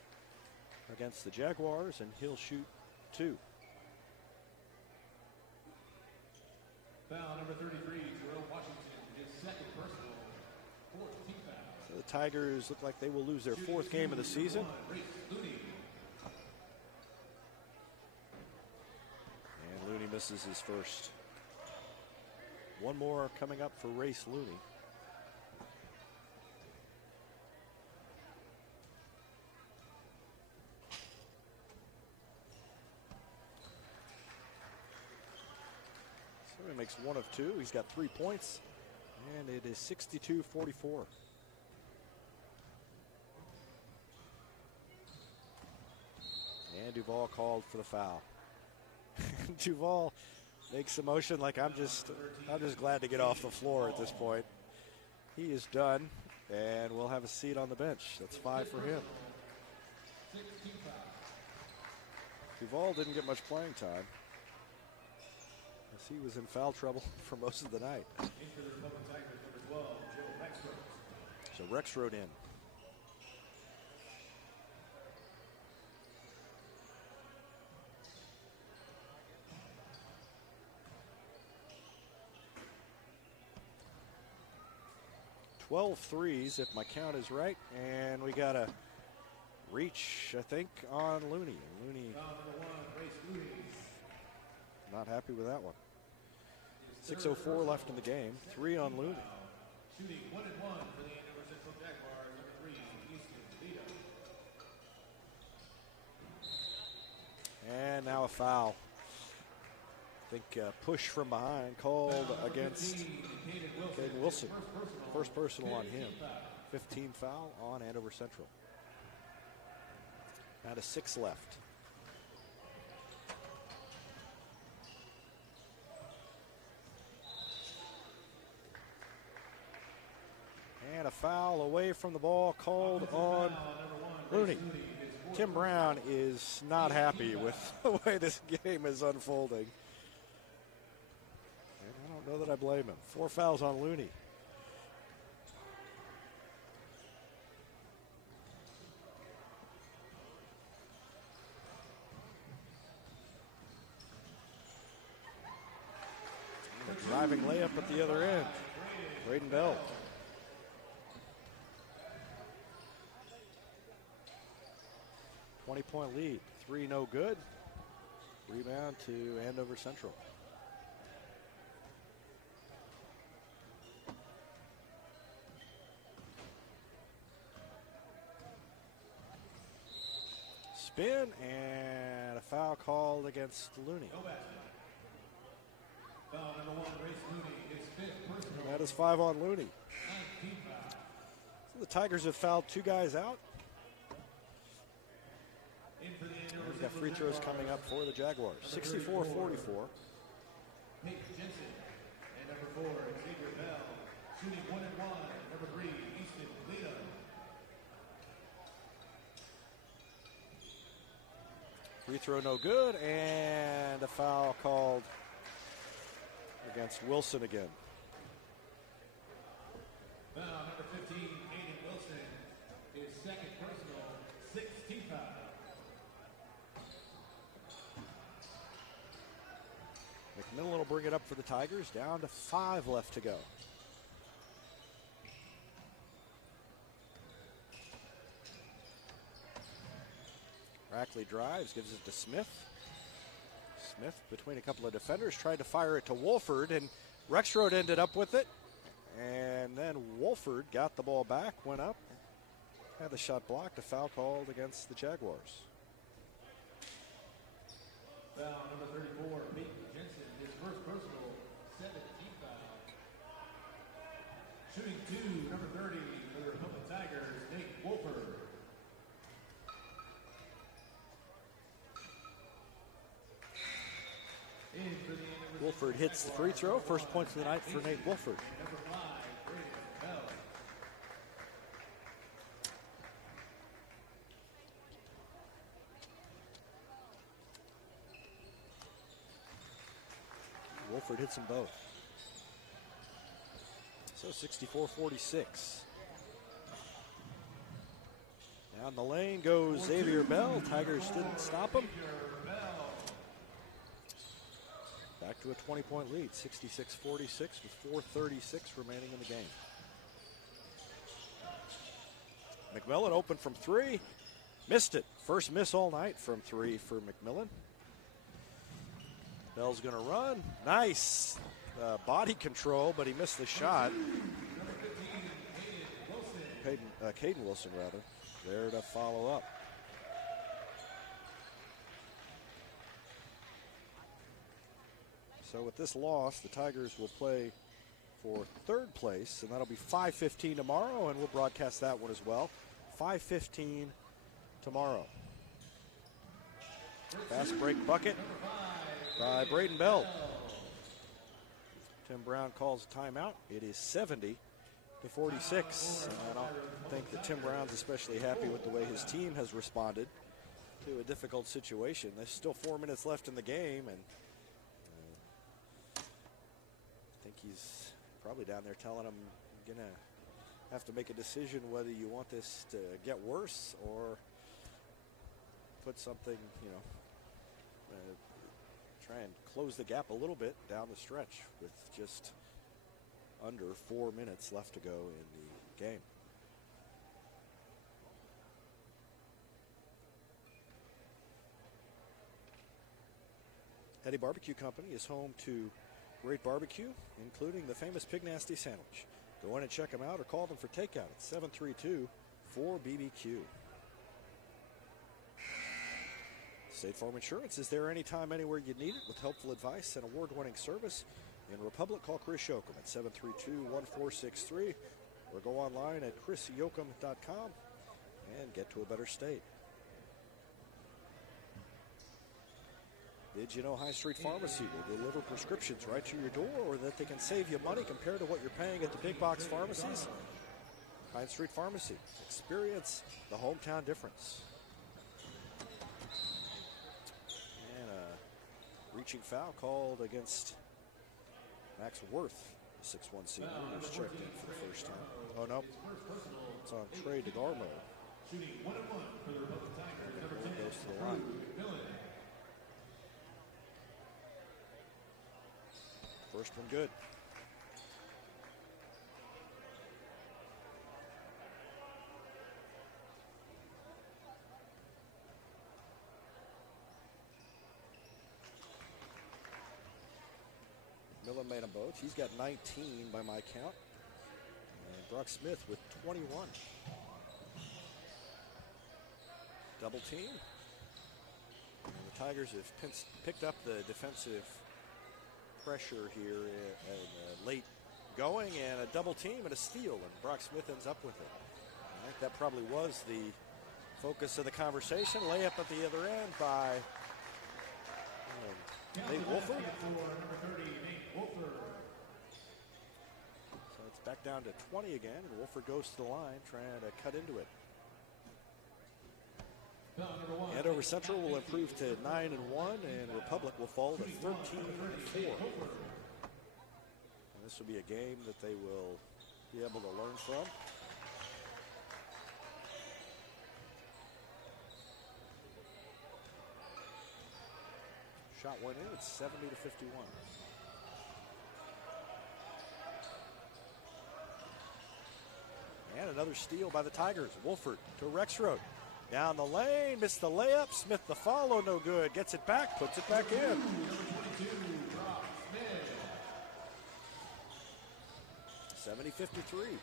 against the Jaguars, and he'll shoot 2. Foul number 33, Jerome Washington, his second personal, 4th team foul. So the Tigers look like they will lose their 4th game of the season. And Looney misses his first. One more coming up for Race Looney. makes 1 of 2. He's got 3 points, and it is 62-44. And Duval called for the foul. Duval makes a motion like I'm just glad to get off the floor at this point. He is done, and we'll have a seat on the bench. That's 5 for him. Duval didn't get much playing time, as he was in foul trouble for most of the night. So Rexroad in. Twelve threes, if my count is right, and we got a reach, I think, on Looney. Looney not happy with that one. 6:04 left in the game. 3 on Looney. Shooting 1 and 1 for the Andover Central Jaguars, number 3, Easton Lito. And now a foul. I think push from behind called against Caden Wilson. First personal on him. 15 foul on Andover Central. Down to 6 left. And a foul away from the ball called on Looney. Tim Brown is not happy with the way this game is unfolding. And I don't know that I blame him. 4 fouls on Looney. And a driving layup at the other end. Braden Bell. Point lead. 3 no good. Rebound to Andover Central. Spin and a foul called against Looney. Foul number 1, Grace Looney, his 5th personal. That is 5 on Looney. 19 foul. So the Tigers have fouled 2 guys out. We've got free throws coming up for the Jaguars. 64-44. Nate Jensen and number 4, Xavier Bell. Shooting 1 and 1, number 3, Easton Lito. Free throw no good, and a foul called against Wilson again. Foul number 15, Aiden Wilson, his 2nd personal, 16 foul. McMillan will bring it up for the Tigers. Down to 5 left to go. Rackley drives, gives it to Smith. Smith between a couple of defenders, tried to fire it to Wolford, and Rexroad ended up with it. And then Wolford got the ball back, went up, had the shot blocked, a foul called against the Jaguars. Foul number 34, Nate Jensen, his 1st personal, 17 foul. Shooting 2, number 30 for the Republic Tigers, Nate Wolford. Wolford hits the free throw. First points of the night for Nate Wolford. Number 5, Braden Bell. Wolford hits them both. So 64-46. Down the lane goes Xavier Bell. Tigers didn't stop him. Back to a 20-point lead, 66-46 with 4:36 remaining in the game. McMillan open from 3. Missed it. First miss all night from 3 for McMillan. Bell's going to run. Nice body control, but he missed the shot. Caden Wilson, rather, there to follow up. So with this loss, the Tigers will play for third place, and that'll be 5:15 tomorrow, and we'll broadcast that one as well. 5:15 tomorrow. Fast break bucket by Braden Bell. Tim Brown calls a timeout. It is 70-46. And I don't think that Tim Brown's especially happy with the way his team has responded to a difficult situation. There's still 4 minutes left in the game, and I think he's probably down there telling them, you're going to have to make a decision whether you want this to get worse or put something, try and close the gap a little bit down the stretch with just under 4 minutes left to go in the game. Eddie Barbecue Company is home to great barbecue, including the famous Pig Nasty sandwich. Go in and check them out or call them for takeout at 732-4BBQ. State Farm Insurance is there anytime, anywhere you need it with helpful advice and award-winning service. In Republic, call Chris Yoakum at 732-1463 or go online at chrisyoakum.com and get to a better state. Did you know High Street Pharmacy will deliver prescriptions right to your door, or that they can save you money compared to what you're paying at the big box pharmacies? High Street Pharmacy. Experience the hometown difference. And a reaching foul called against Max Worth, the 6'1" senior, who's checked in for the first time. Oh, no. It's on Trey DeGarmo. Shooting 1-1 for the Republic Tigers. Number 10, goes to the line. First one good. Millen made them both. He's got 19 by my count. And Brock Smith with 21. Double team. And the Tigers have picked up the defensive pressure here late going, and a double team and a steal, and Brock Smith ends up with it. I think that probably was the focus of the conversation. Layup at the other end by Nate Wolford. So it's back down to 20 again, and Wolford goes to the line trying to cut into it. Andover Central will improve to 9-1, and Republic will fall to 13-4. And this will be a game that they will be able to learn from. Shot went in. It's 70-51. And another steal by the Tigers. Wolford to Rexroad. Down the lane, missed the layup. Smith the follow, no good. Gets it back, puts it back in. 70-53.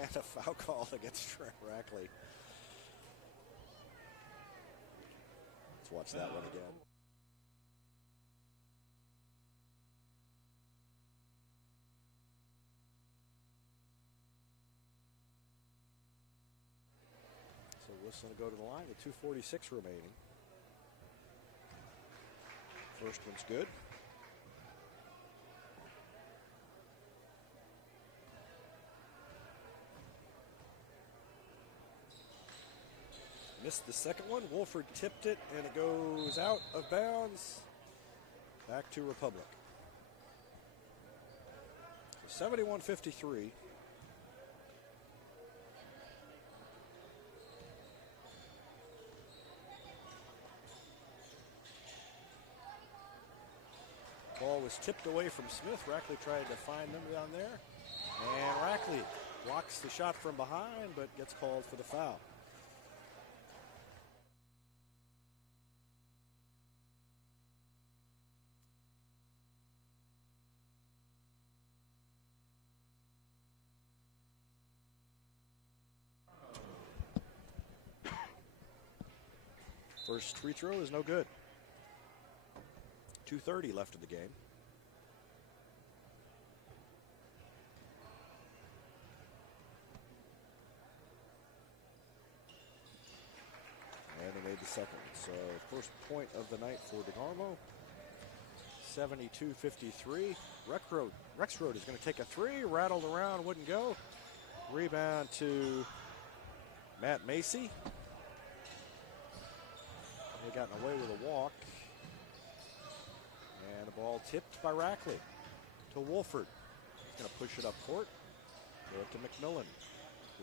And a foul call against Trent Rackley. Let's watch that one again. Whistle to go to the line with 2:46 remaining. First one's good. Missed the second one. Wolford tipped it, and it goes out of bounds. Back to Republic. So 71-53. Ball was tipped away from Smith. Rackley tried to find them down there. And Rackley blocks the shot from behind, but gets called for the foul. First free throw is no good. 2:30 left in the game. And they made the second. So first point of the night for DeGarmo. 72-53. Rexroad is going to take a three. Rattled around, wouldn't go. Rebound to Matt Macy. They gotten away with a walk. And the ball tipped by Rackley to Wolford. He's going to push it up court. Throw it to McMillan.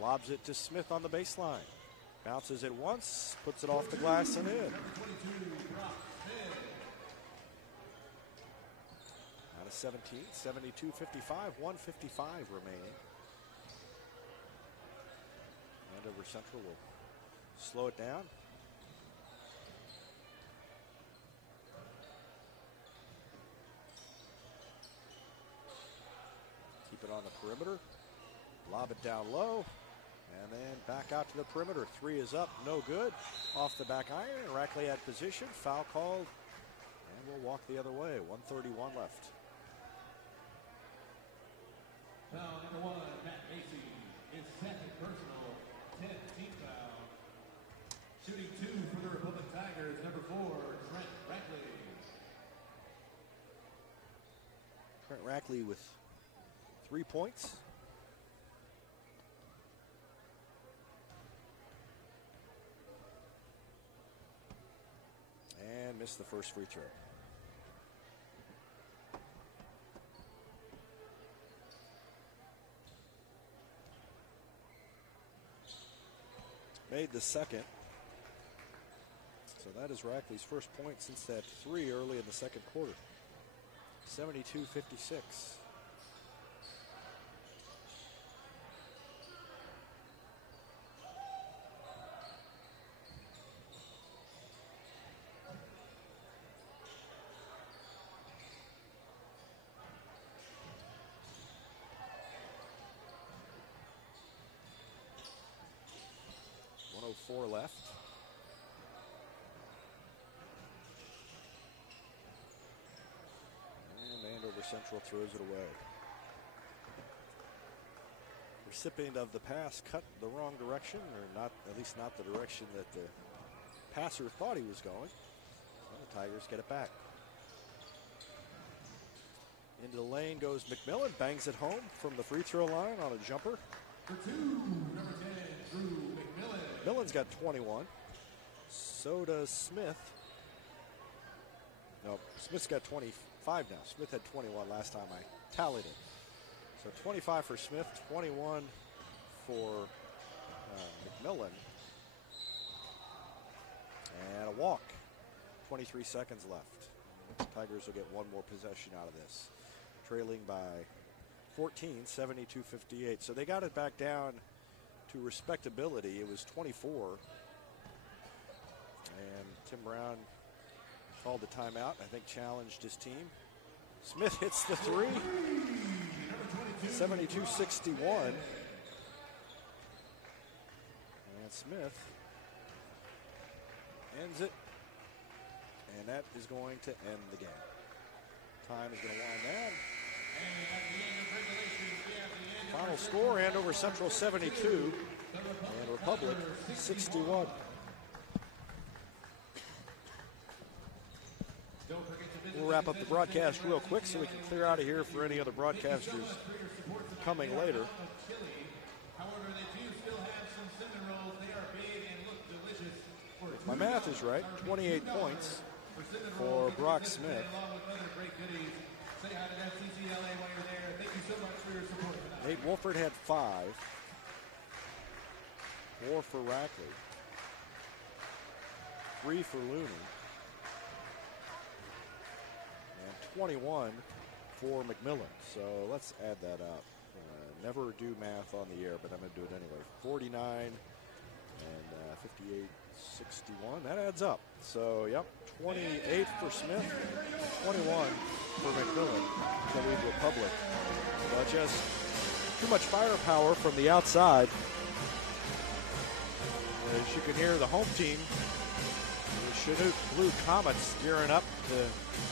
Lobs it to Smith on the baseline. Bounces it once, puts it off the glass and in. Out of 17, 72-55, 1:55 remaining. Andover Central will slow it down. Keep it on the perimeter. Lob it down low. And then back out to the perimeter. Three is up, no good. Off the back iron. Rackley had position. Foul called. And we'll walk the other way. 1:31 left. Foul number 1, Matt Macy. His second personal, 10th team foul. Shooting 2 for the Republic Tigers, number 4, Trent Rackley. Trent Rackley with 3 points. And missed the first free throw. Made the second. So that is Rackley's first point since that three early in the second quarter. 72-56. Four left. And Andover Central throws it away. Recipient of the pass cut the wrong direction, or not, at least not the direction that the passer thought he was going. So the Tigers get it back. Into the lane goes McMillan, bangs it home from the free throw line on a jumper. For 2, number 10, Drew McMillan. Millen's got 21. So does Smith. No, Smith's got 25 now. Smith had 21 last time I tallied it. So 25 for Smith, 21 for McMillan. And a walk. 23 seconds left. Tigers will get one more possession out of this. Trailing by 14, 72-58. So they got it back down to respectability. It was 24. And Tim Brown called the timeout. I think challenged his team. Smith hits the three. 72-61. And Smith ends it. And that is going to end the game. Time is going to wind down. Final score, Andover Central 72 and Republic 61. We'll wrap up the broadcast real quick so we can clear out of here for any other broadcasters coming later. If my math is right, 28 points for Brock Smith. Nate Wolford had 5. 4 for Rackley. 3 for Looney. And 21 for McMillan. So let's add that up. Never do math on the air, but I'm going to do it anyway. 49 and 58, 61. That adds up. So, yep, 28 for Smith, 21 for McMillan to lead Republic. But just too much firepower from the outside. As you can hear, the home team is Chanute Blue Comets gearing up to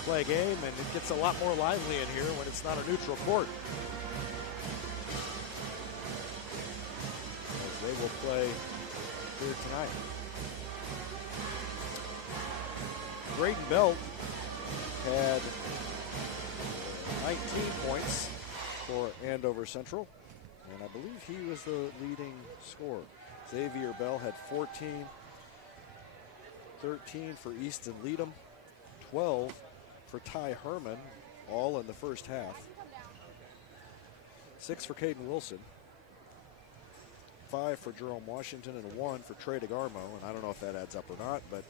play a game, and it gets a lot more lively in here when it's not a neutral court. As they will play here tonight. Braden Belt had 19 points for Andover Central, and I believe he was the leading scorer. Xavier Bell had 14, 13 for Easton Leadham, 12 for Ty Herman, all in the first half. 6 for Caden Wilson, 5 for Jerome Washington, and 1 for Trey DeGarmo. And I don't know if that adds up or not, but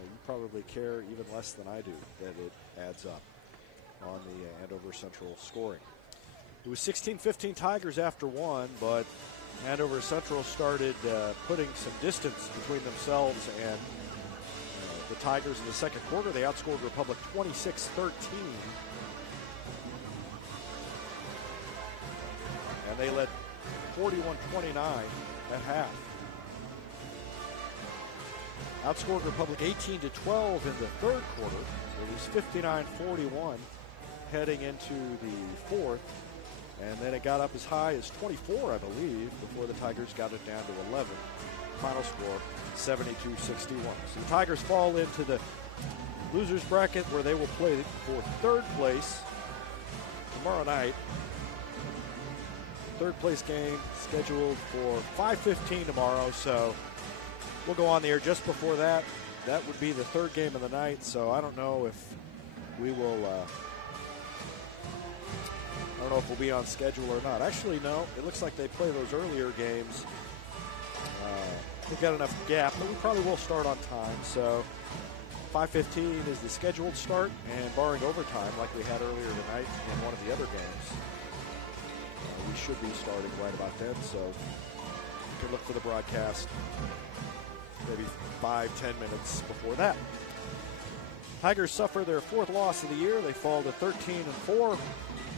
you probably care even less than I do that it adds up on the Andover Central scoring. It was 16-15 Tigers after 1, but Andover Central started putting some distance between themselves and the Tigers in the second quarter. They outscored Republic 26-13. And they led 41-29 at half. Outscored Republic 18-12 in the third quarter. It was 59-41 heading into the fourth. And then it got up as high as 24, I believe, before the Tigers got it down to 11. Final score, 72-61. So the Tigers fall into the losers bracket where they will play for third place tomorrow night. Third place game scheduled for 5:15 tomorrow, so we'll go on the air just before that. That would be the third game of the night, so I don't know if we will I don't know if we'll be on schedule or not. Actually, no. It looks like they play those earlier games. They've got enough gap, but we probably will start on time. So 5:15 is the scheduled start, and barring overtime like we had earlier tonight in one of the other games, we should be starting right about then. So you can look for the broadcast maybe 5-10 minutes before that. Tigers suffer their fourth loss of the year. They fall to 13-4.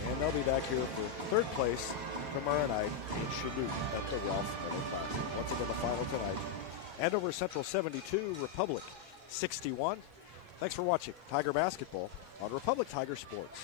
And they'll be back here for third place tomorrow night in Chanute at the Ralph Miller Classic. Once again, the final tonight. Andover Central 72, Republic 61. Thanks for watching Tiger Basketball on Republic Tiger Sports.